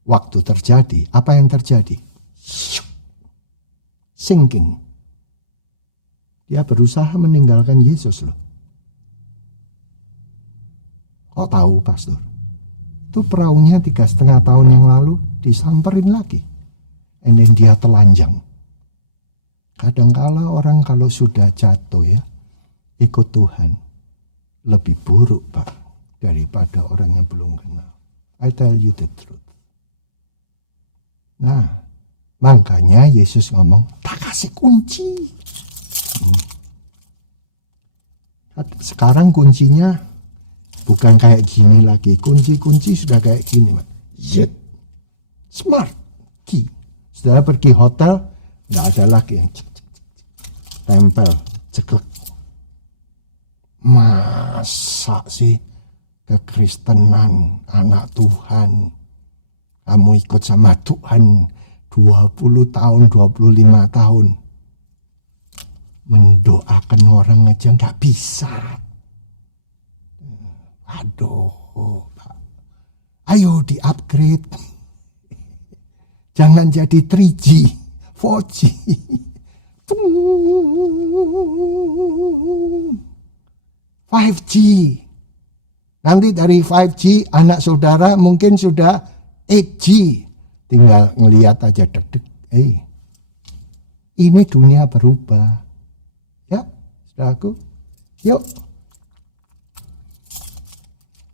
Waktu terjadi, apa yang terjadi? Sinking. Dia berusaha meninggalkan Yesus loh. Kok tahu pastor? Itu perahunya 3,5 tahun yang lalu disamperin lagi. And then dia telanjang. Kadangkala orang kalau sudah jatuh ya, ikut Tuhan, lebih buruk Pak, daripada orang yang belum kenal. I tell you the truth. Nah, makanya Yesus ngomong, tak kasih kunci. Sekarang kuncinya bukan kayak gini lagi. Kunci-kunci sudah kayak gini. Yet. Smart key. Saudara pergi hotel, nggak ada lagi yang tempel, ceklek. Masa sih kekristenan anak Tuhan, kamu ikut sama Tuhan 20 tahun, 25 tahun. Mendoakan orang aja nggak bisa. Aduh, Pak. Ayo di-upgrade. Jangan jadi 3G, 4G. 5G. Nanti dari 5G anak saudara mungkin sudah 8G. Tinggal ngelihat aja deg-deg. Ini dunia berubah. Ya, saudaraku. Yuk.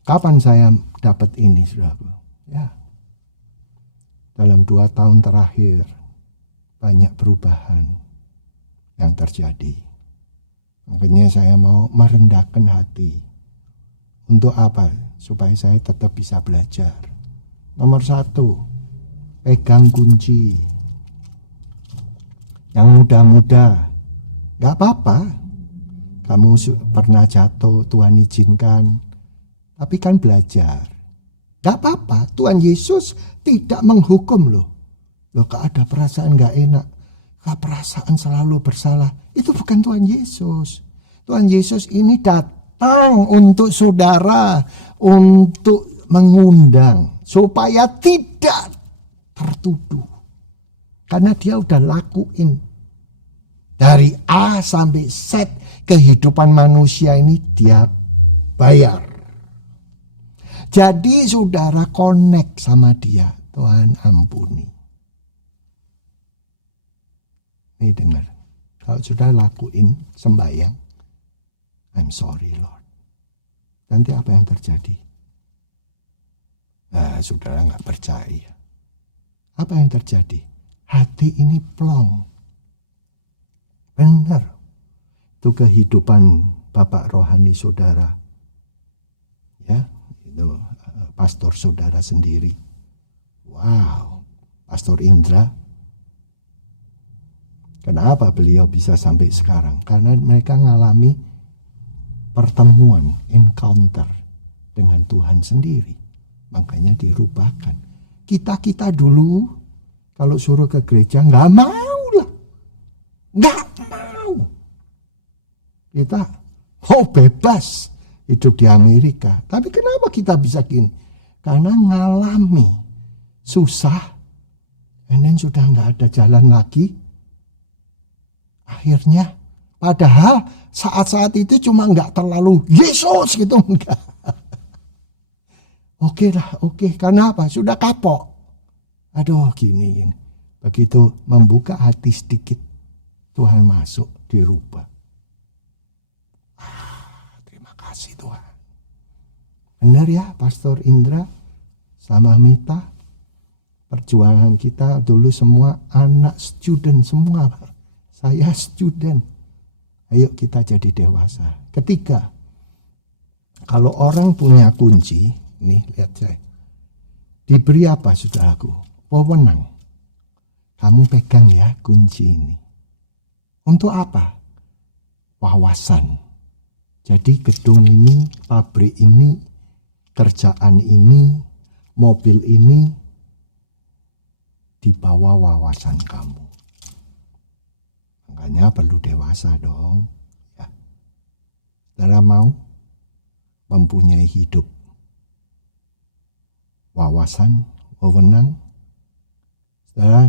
Kapan saya dapat ini, saudaraku? Ya. Dalam 2 tahun terakhir banyak perubahan yang terjadi. Makanya saya mau merendahkan hati. Untuk apa? Supaya saya tetap bisa belajar. Nomor 1, pegang kunci. Yang muda-muda, gak apa-apa. Kamu pernah jatuh, Tuhan izinkan. Tapi kan belajar. Gak apa-apa, Tuhan Yesus tidak menghukum loh. Loh, kok ada perasaan gak enak, kok perasaan selalu bersalah. Itu bukan Tuhan Yesus. Tuhan Yesus ini datang untuk saudara, untuk mengundang supaya tidak tertuduh. Karena dia udah lakuin dari A sampai Z kehidupan manusia ini dia bayar. Jadi saudara connect sama dia. Tuhan ampuni. Nih dengar. Kalau sudah lakuin sembahyang, I'm sorry Lord. Nanti apa yang terjadi? Nah, saudara nggak percaya. Apa yang terjadi? Hati ini plong. Benar. Itu kehidupan Bapak rohani saudara. Ya, itu pastor saudara sendiri. Wow, Pastor Indra. Kenapa beliau bisa sampai sekarang? Karena mereka mengalami pertemuan, encounter dengan Tuhan sendiri. Makanya dirubahkan. Kita dulu kalau suruh ke gereja nggak mau lah. Nggak mau. Kita bebas hidup di Amerika. Tapi kenapa kita bisa gini? Karena ngalami susah. And then sudah nggak ada jalan lagi. Akhirnya, padahal saat-saat itu cuma nggak terlalu Yesus gitu, enggak. Oke lah, oke. Karena apa? Sudah kapok. Aduh, gini. Begitu membuka hati sedikit, Tuhan masuk, dirubah. Terima kasih Tuhan. Benar ya, Pastor Indra sama Mita. Perjuangan kita dulu semua anak student semua. Saya student. Ayo kita jadi dewasa. Ketiga, kalau orang punya kunci, nih lihat saya. Diberi apa saudaraku? Wewenang. Kamu pegang ya kunci ini. Untuk apa? Wawasan. Jadi gedung ini, pabrik ini, kerjaan ini, mobil ini, di bawah wawasan kamu. Makanya perlu dewasa dong. Ya. Saudara mau mempunyai hidup wawasan, wewenang. Saudara,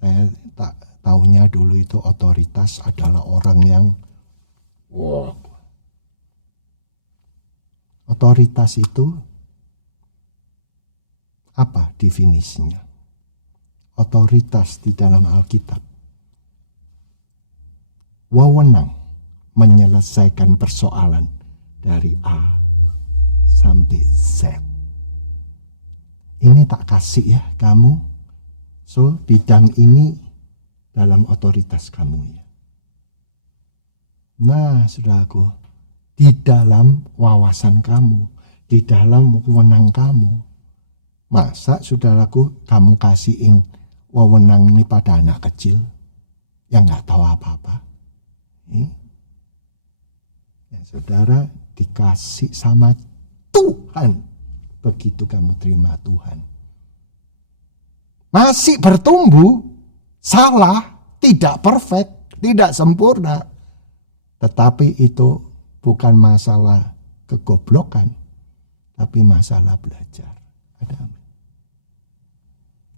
saya tak taunya dulu itu otoritas adalah orang yang wow. Otoritas itu apa definisinya? Otoritas di dalam Alkitab. Wewenang menyelesaikan persoalan dari A sampai Z. Ini tak kasih ya kamu. So bidang ini dalam otoritas kamu ya. Nah saudaraku, di dalam wawasan kamu, di dalam wewenang kamu. Masa saudaraku kamu kasihin wewenang ini pada anak kecil yang gak tahu apa-apa? Ya, saudara dikasih sama Tuhan. Begitu kamu terima Tuhan. Masih bertumbuh, salah, tidak perfect, tidak sempurna. Tetapi itu bukan masalah kegoblokan, tapi masalah belajar. Ada.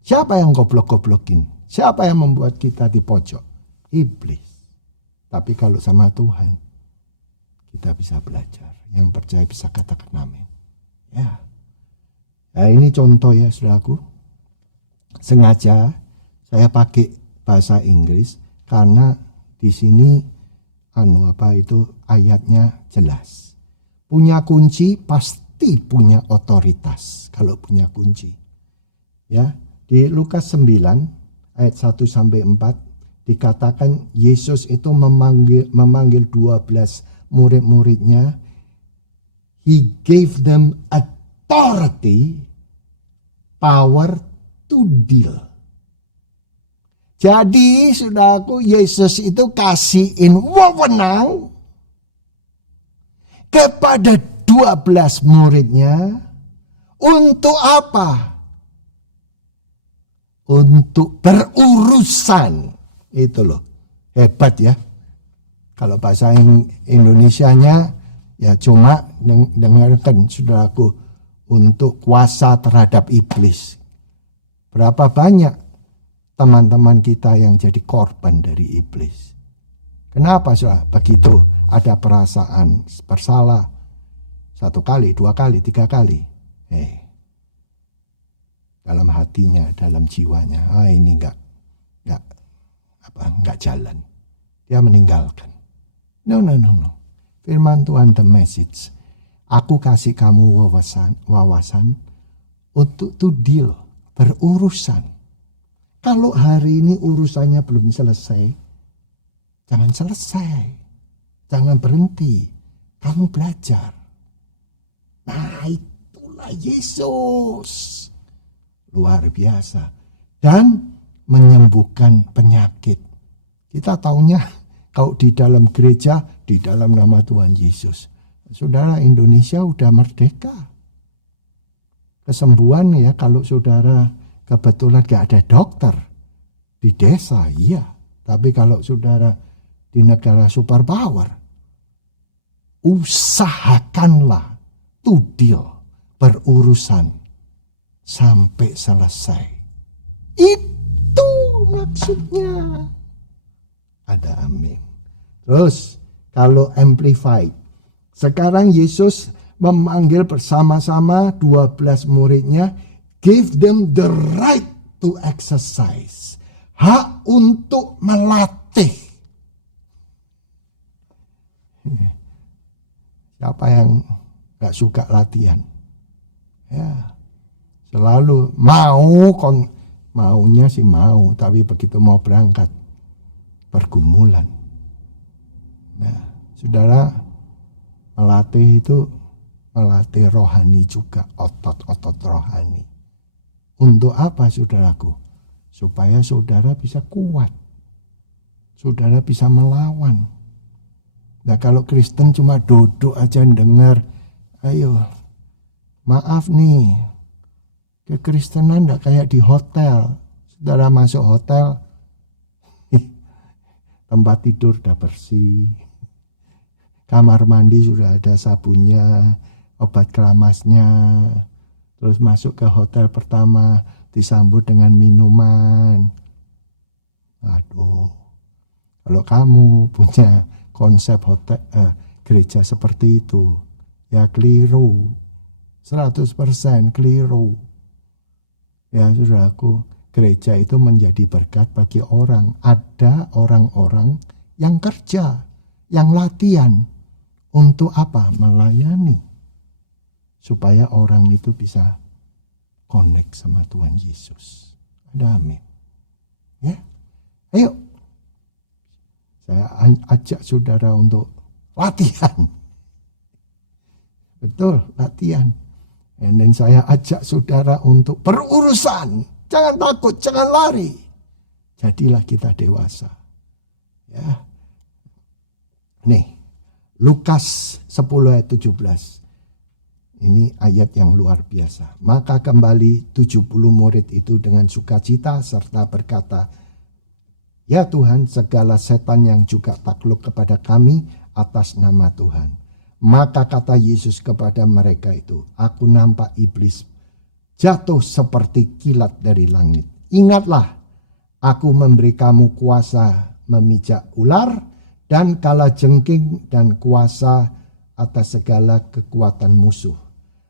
Siapa yang goblok-goblokin? Siapa yang membuat kita di pojok? Iblis. Tapi kalau sama Tuhan, kita bisa belajar. Yang percaya bisa katakan amin. Ya. Nah ini contoh ya saudaraku. Sengaja saya pakai bahasa Inggris karena di sini ayatnya jelas. Punya kunci pasti punya otoritas kalau punya kunci. Ya, di Lukas 9 ayat 1 sampai 4 dikatakan Yesus itu memanggil 12 murid-muridnya. He gave them authority, power to deal. Jadi saudaraku, Yesus itu kasihin wewenang kepada 12 muridnya. Untuk apa? Untuk berurusan. Itu loh, hebat ya. Kalau bahasa Indonesianya ya cuma dengarkan saudaraku, untuk kuasa terhadap iblis. Berapa banyak teman-teman kita yang jadi korban dari iblis? Kenapa saudara? Begitu ada perasaan bersalah, 1 kali, 2 kali, 3 kali, dalam hatinya, dalam jiwanya, ini enggak jalan. Dia meninggalkan. No. Firman Tuhan, the message. Aku kasih kamu wawasan untuk to deal, berurusan. Kalau hari ini urusannya belum selesai, jangan selesai. Jangan berhenti. Kamu belajar. Nah, itulah Yesus. Luar biasa. Dan menyembuhkan penyakit. Kita taunya kalau di dalam gereja, di dalam nama Tuhan Yesus. Saudara, Indonesia udah merdeka. Kesembuhan ya, kalau saudara kebetulan gak ada dokter di desa, iya. Tapi kalau saudara di negara superpower, usahakanlah to deal, berurusan sampai selesai. Itu maksudnya. Ada amin. Terus kalau amplified, sekarang Yesus memanggil bersama-sama 12 muridnya, give them the right to exercise. Hak untuk melatih. Siapa yang gak suka latihan? Ya, selalu maunya sih mau, tapi begitu mau berangkat, pergumulan. Nah, saudara, melatih itu melatih rohani juga, otot-otot rohani. Untuk apa, saudaraku? Supaya saudara bisa kuat. Saudara bisa melawan. Nah, kalau Kristen cuma duduk aja dengar, ayo, maaf nih, kekristenan enggak kayak di hotel. Saudara masuk hotel, tempat tidur udah bersih, kamar mandi sudah ada sabunnya, obat keramasnya, terus masuk ke hotel pertama disambut dengan minuman. Aduh, kalau kamu punya konsep hotel gereja seperti itu, ya keliru, 100% keliru. Ya saudaraku, gereja itu menjadi berkat bagi orang. Ada orang-orang yang kerja, yang latihan. Untuk apa? Melayani. Supaya orang itu bisa connect sama Tuhan Yesus. Ada amin. Ya, ayo. Saya ajak saudara untuk latihan. Betul, latihan. Dan saya ajak saudara untuk berurusan. Jangan takut, jangan lari. Jadilah kita dewasa. Ya. Nih, Lukas 10 ayat 17. Ini ayat yang luar biasa. Maka kembali 70 murid itu dengan sukacita serta berkata, ya Tuhan, segala setan yang juga takluk kepada kami atas nama Tuhan. Maka kata Yesus kepada mereka itu, aku nampak iblis jatuh seperti kilat dari langit. Ingatlah, aku memberi kamu kuasa memijak ular dan kalajengking dan kuasa atas segala kekuatan musuh.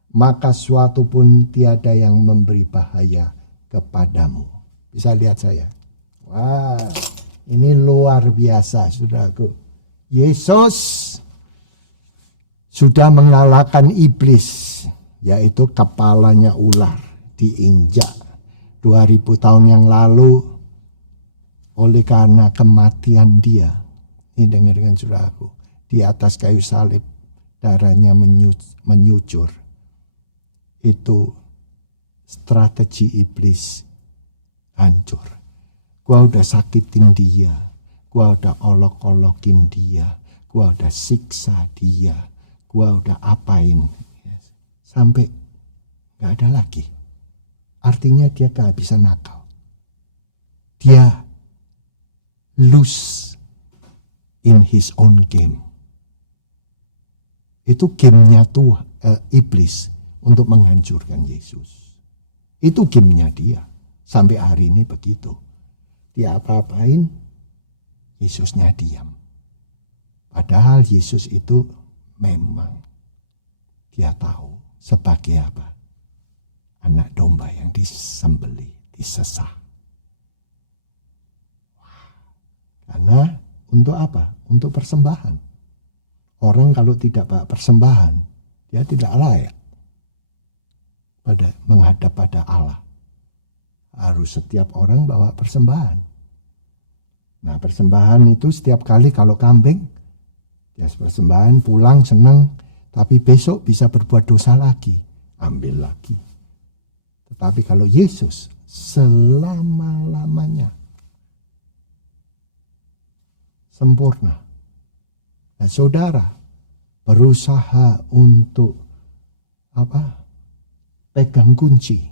Maka suatu pun tiada yang memberi bahaya kepadamu. Bisa lihat saya. Wah, ini luar biasa, saudaraku. Yesus sudah mengalahkan iblis, yaitu kepalanya ular, diinjak 2000 tahun yang lalu oleh karena kematian dia. Ini dengarkan saudaraku, di atas kayu salib darahnya menyucur. Itu strategi iblis hancur. Gua udah sakitin dia, gua udah olok-olokin dia, gua udah siksa dia, gua udah apain, sampai gak ada lagi. Artinya dia gak bisa nakal. Dia lose in his own game. Itu gamenya tuh iblis untuk menghancurkan Yesus. Itu gamenya dia. Sampai hari ini begitu. Dia apa-apain, Yesusnya diam. Padahal Yesus itu memang dia tahu sebagai apa? Anak domba yang disembelih, disesah. Karena untuk apa? Untuk persembahan. Orang kalau tidak bawa persembahan, dia tidak layak menghadap pada Allah. Harus setiap orang bawa persembahan. Nah, persembahan itu setiap kali kalau kambing, dia persembahan pulang senang, tapi besok bisa berbuat dosa lagi, ambil lagi. Tetapi kalau Yesus selama-lamanya sempurna. Nah, saudara berusaha untuk pegang kunci.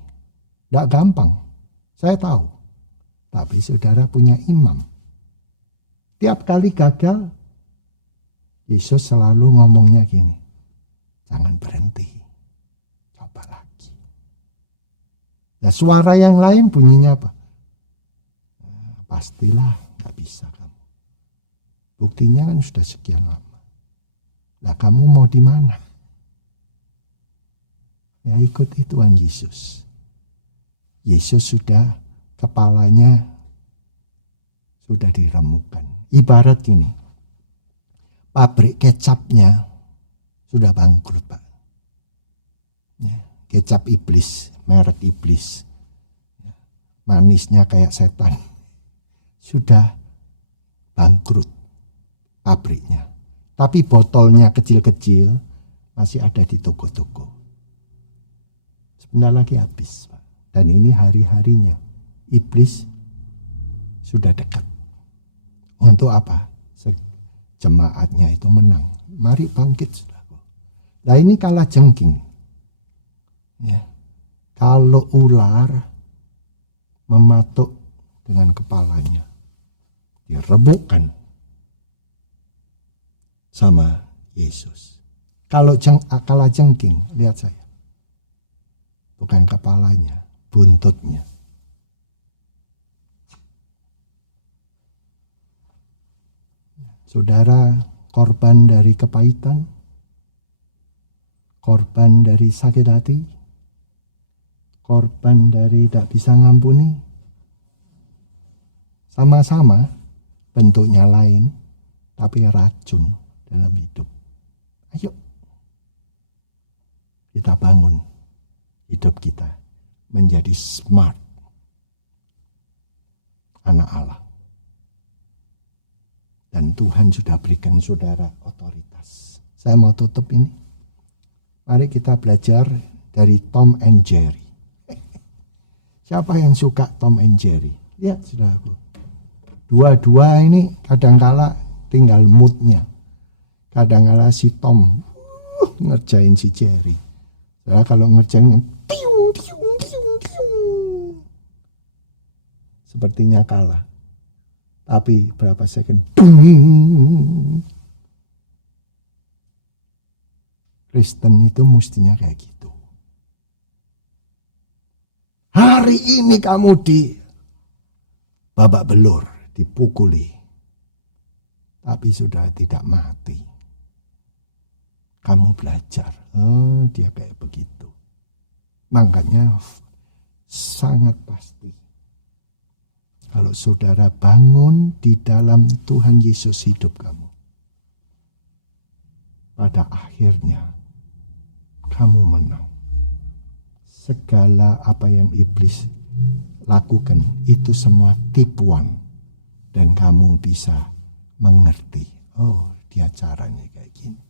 Tidak gampang, saya tahu. Tapi saudara punya imam. Tiap kali gagal, Yesus selalu ngomongnya gini, jangan berhenti, coba lagi. Nah, suara yang lain bunyinya apa? Pastilah gak bisa kamu. Buktinya kan sudah sekian lama. Lah kamu mau di mana? Ya ikuti Tuhan Yesus. Yesus sudah kepalanya sudah diremukkan. Ibarat gini, pabrik kecapnya sudah bangkrut, Pak. Ya, kecap iblis, merek iblis. Ya, manisnya kayak setan. Sudah bangkrut pabriknya. Tapi botolnya kecil-kecil masih ada di toko-toko. Sebentar lagi habis, Pak. Dan ini hari-harinya. Iblis sudah dekat. Untuk apa? Jemaatnya itu menang. Mari bangkit, saudara. Nah ini kalah jengking. Ya. Kalau ular mematuk dengan kepalanya, direbukkan sama Yesus. Kalau kalah jengking, lihat saya. Bukan kepalanya, buntutnya. Saudara korban dari kepahitan, korban dari sakit hati, korban dari tidak bisa ngampuni, sama-sama bentuknya lain, tapi racun dalam hidup. Ayo kita bangun hidup kita menjadi smart anak Allah. Dan Tuhan sudah berikan saudara otoritas. Saya mau tutup ini. Mari kita belajar dari Tom and Jerry. Siapa yang suka Tom and Jerry? Lihat saudaraku. Dua-dua ini kadangkala tinggal moodnya. Kadangkala si Tom ngerjain si Jerry. Saudara kalau ngerjain tiung, tiung, tiung, tiung. Sepertinya kalah. Tapi berapa second, Kristen itu mestinya kayak gitu. Hari ini kamu di babak belur, dipukuli. Tapi sudah tidak mati. Kamu belajar, oh dia kayak begitu. Makanya sangat pasti. Kalau saudara bangun di dalam Tuhan Yesus hidup kamu, pada akhirnya kamu menang. Segala apa yang iblis lakukan itu semua tipuan. Dan kamu bisa mengerti, oh dia caranya kayak gini.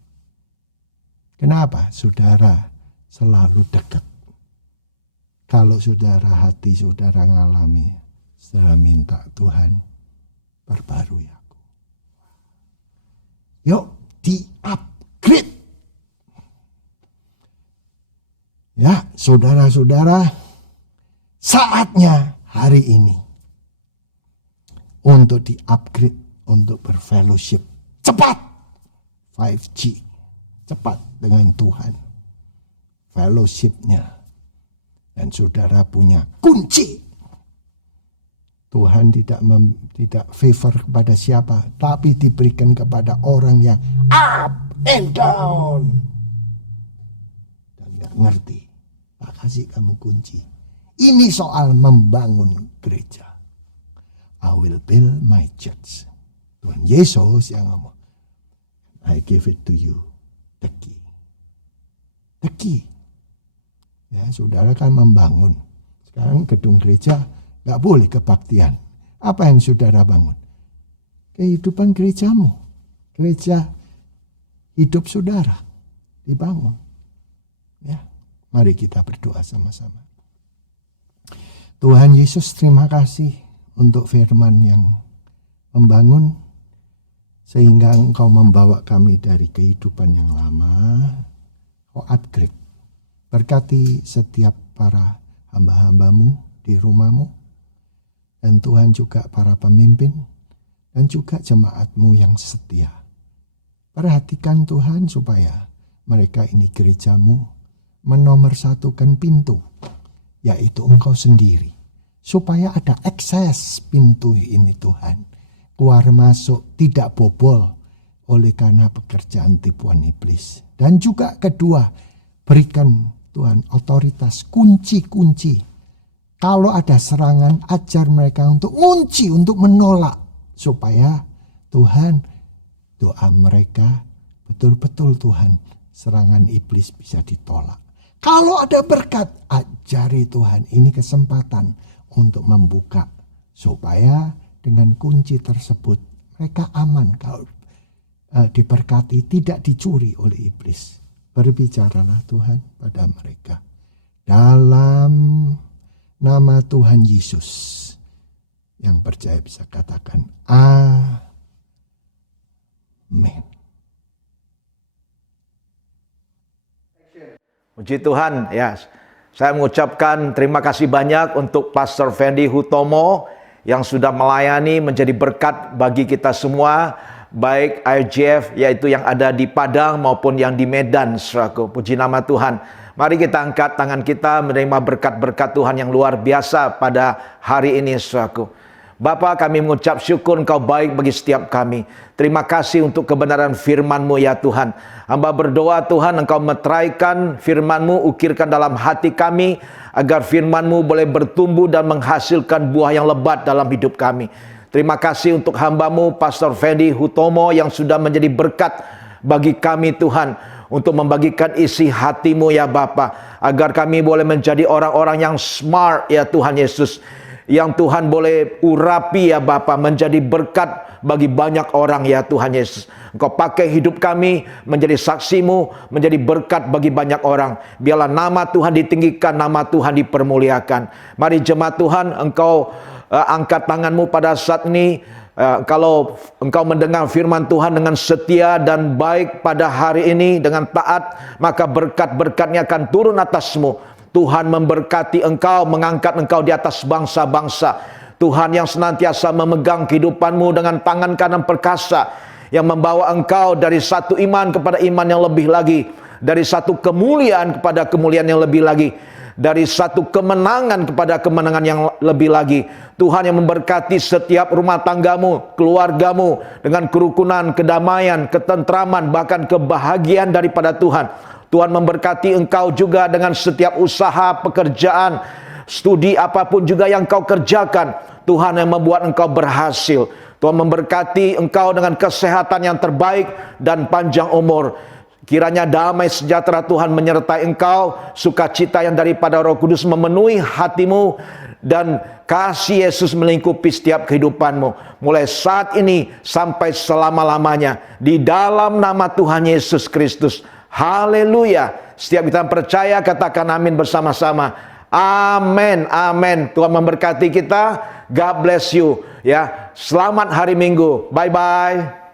Kenapa? Saudara selalu dekat. Kalau saudara hati saudara ngalami, saya minta Tuhan perbarui aku. Yuk di-upgrade. Ya saudara-saudara, saatnya hari ini untuk di-upgrade, untuk berfellowship. Cepat 5G, cepat dengan Tuhan. fellowship-nya. Dan saudara punya kunci. Tuhan tidak favor kepada siapa, tapi diberikan kepada orang yang up and down. Dan gak ngerti. Tak kasih kamu kunci. Ini soal membangun gereja. I will build my church. Tuhan Yesus yang ngomong. I give it to you. The key. The key. Ya, saudara kan membangun. Sekarang gedung gereja gak boleh kebaktian. Apa yang saudara bangun? Kehidupan gerejamu. Gereja hidup saudara dibangun. Ya, mari kita berdoa sama-sama. Tuhan Yesus, terima kasih untuk firman yang membangun sehingga Engkau membawa kami dari kehidupan yang lama. Kau upgrade. Berkati setiap para hamba-hambamu di rumahmu. Dan Tuhan juga para pemimpin. Dan juga jemaatmu yang setia. Perhatikan Tuhan supaya mereka ini gerejamu menomorsatukan pintu. Yaitu Engkau sendiri. Supaya ada akses pintu ini Tuhan. Keluar masuk tidak bobol. Oleh karena pekerjaan tipuan iblis. Dan juga kedua, berikan Tuhan otoritas, kunci-kunci. Kalau ada serangan, ajar mereka untuk ngunci, untuk menolak. Supaya Tuhan, doa mereka betul-betul Tuhan, serangan iblis bisa ditolak. Kalau ada berkat, ajari Tuhan, ini kesempatan untuk membuka. Supaya dengan kunci tersebut, mereka aman kalau diberkati, tidak dicuri oleh iblis. Berbicaralah Tuhan pada mereka. Dalam nama Tuhan Yesus. Yang percaya bisa katakan amin. Puji Tuhan, ya. Saya mengucapkan terima kasih banyak untuk Pastor Fendi Hutomo yang sudah melayani menjadi berkat bagi kita semua. Baik IFGF yaitu yang ada di Padang maupun yang di Medan, saudaraku. Puji nama Tuhan. Mari kita angkat tangan kita menerima berkat-berkat Tuhan yang luar biasa pada hari ini, saudaraku. Bapa, kami mengucap syukur Engkau baik bagi setiap kami. Terima kasih untuk kebenaran firman-Mu ya Tuhan. Hamba berdoa Tuhan Engkau meteraikan firman-Mu, ukirkan dalam hati kami agar firman-Mu boleh bertumbuh dan menghasilkan buah yang lebat dalam hidup kami. Terima kasih untuk hamba-Mu Pastor Fendi Hutomo yang sudah menjadi berkat bagi kami Tuhan. Untuk membagikan isi hati-Mu ya Bapa. Agar kami boleh menjadi orang-orang yang smart ya Tuhan Yesus. Yang Tuhan boleh urapi ya Bapa, menjadi berkat bagi banyak orang ya Tuhan Yesus. Engkau pakai hidup kami menjadi saksi-Mu, menjadi berkat bagi banyak orang. Biarlah nama Tuhan ditinggikan, nama Tuhan dipermuliakan. Mari jemaat Tuhan, Engkau angkat tanganmu pada saat ini. Kalau engkau mendengar firman Tuhan dengan setia dan baik pada hari ini dengan taat, maka berkat-berkatnya akan turun atasmu. Tuhan memberkati engkau, mengangkat engkau di atas bangsa-bangsa. Tuhan yang senantiasa memegang kehidupanmu dengan tangan kanan perkasa, yang membawa engkau dari satu iman kepada iman yang lebih lagi, dari satu kemuliaan kepada kemuliaan yang lebih lagi, dari satu kemenangan kepada kemenangan yang lebih lagi. Tuhan yang memberkati setiap rumah tanggamu, keluargamu dengan kerukunan, kedamaian, ketentraman, bahkan kebahagiaan daripada Tuhan. Tuhan memberkati engkau juga dengan setiap usaha, pekerjaan, studi apapun juga yang kau kerjakan. Tuhan yang membuat engkau berhasil. Tuhan memberkati engkau dengan kesehatan yang terbaik dan panjang umur. Kiranya damai sejahtera Tuhan menyertai engkau, sukacita yang daripada Roh Kudus memenuhi hatimu, dan kasih Yesus melingkupi setiap kehidupanmu. Mulai saat ini sampai selama-lamanya. Di dalam nama Tuhan Yesus Kristus. Haleluya. Setiap kita percaya katakan amin bersama-sama. Amin, amin. Tuhan memberkati kita. God bless you. Ya, selamat hari Minggu. Bye-bye.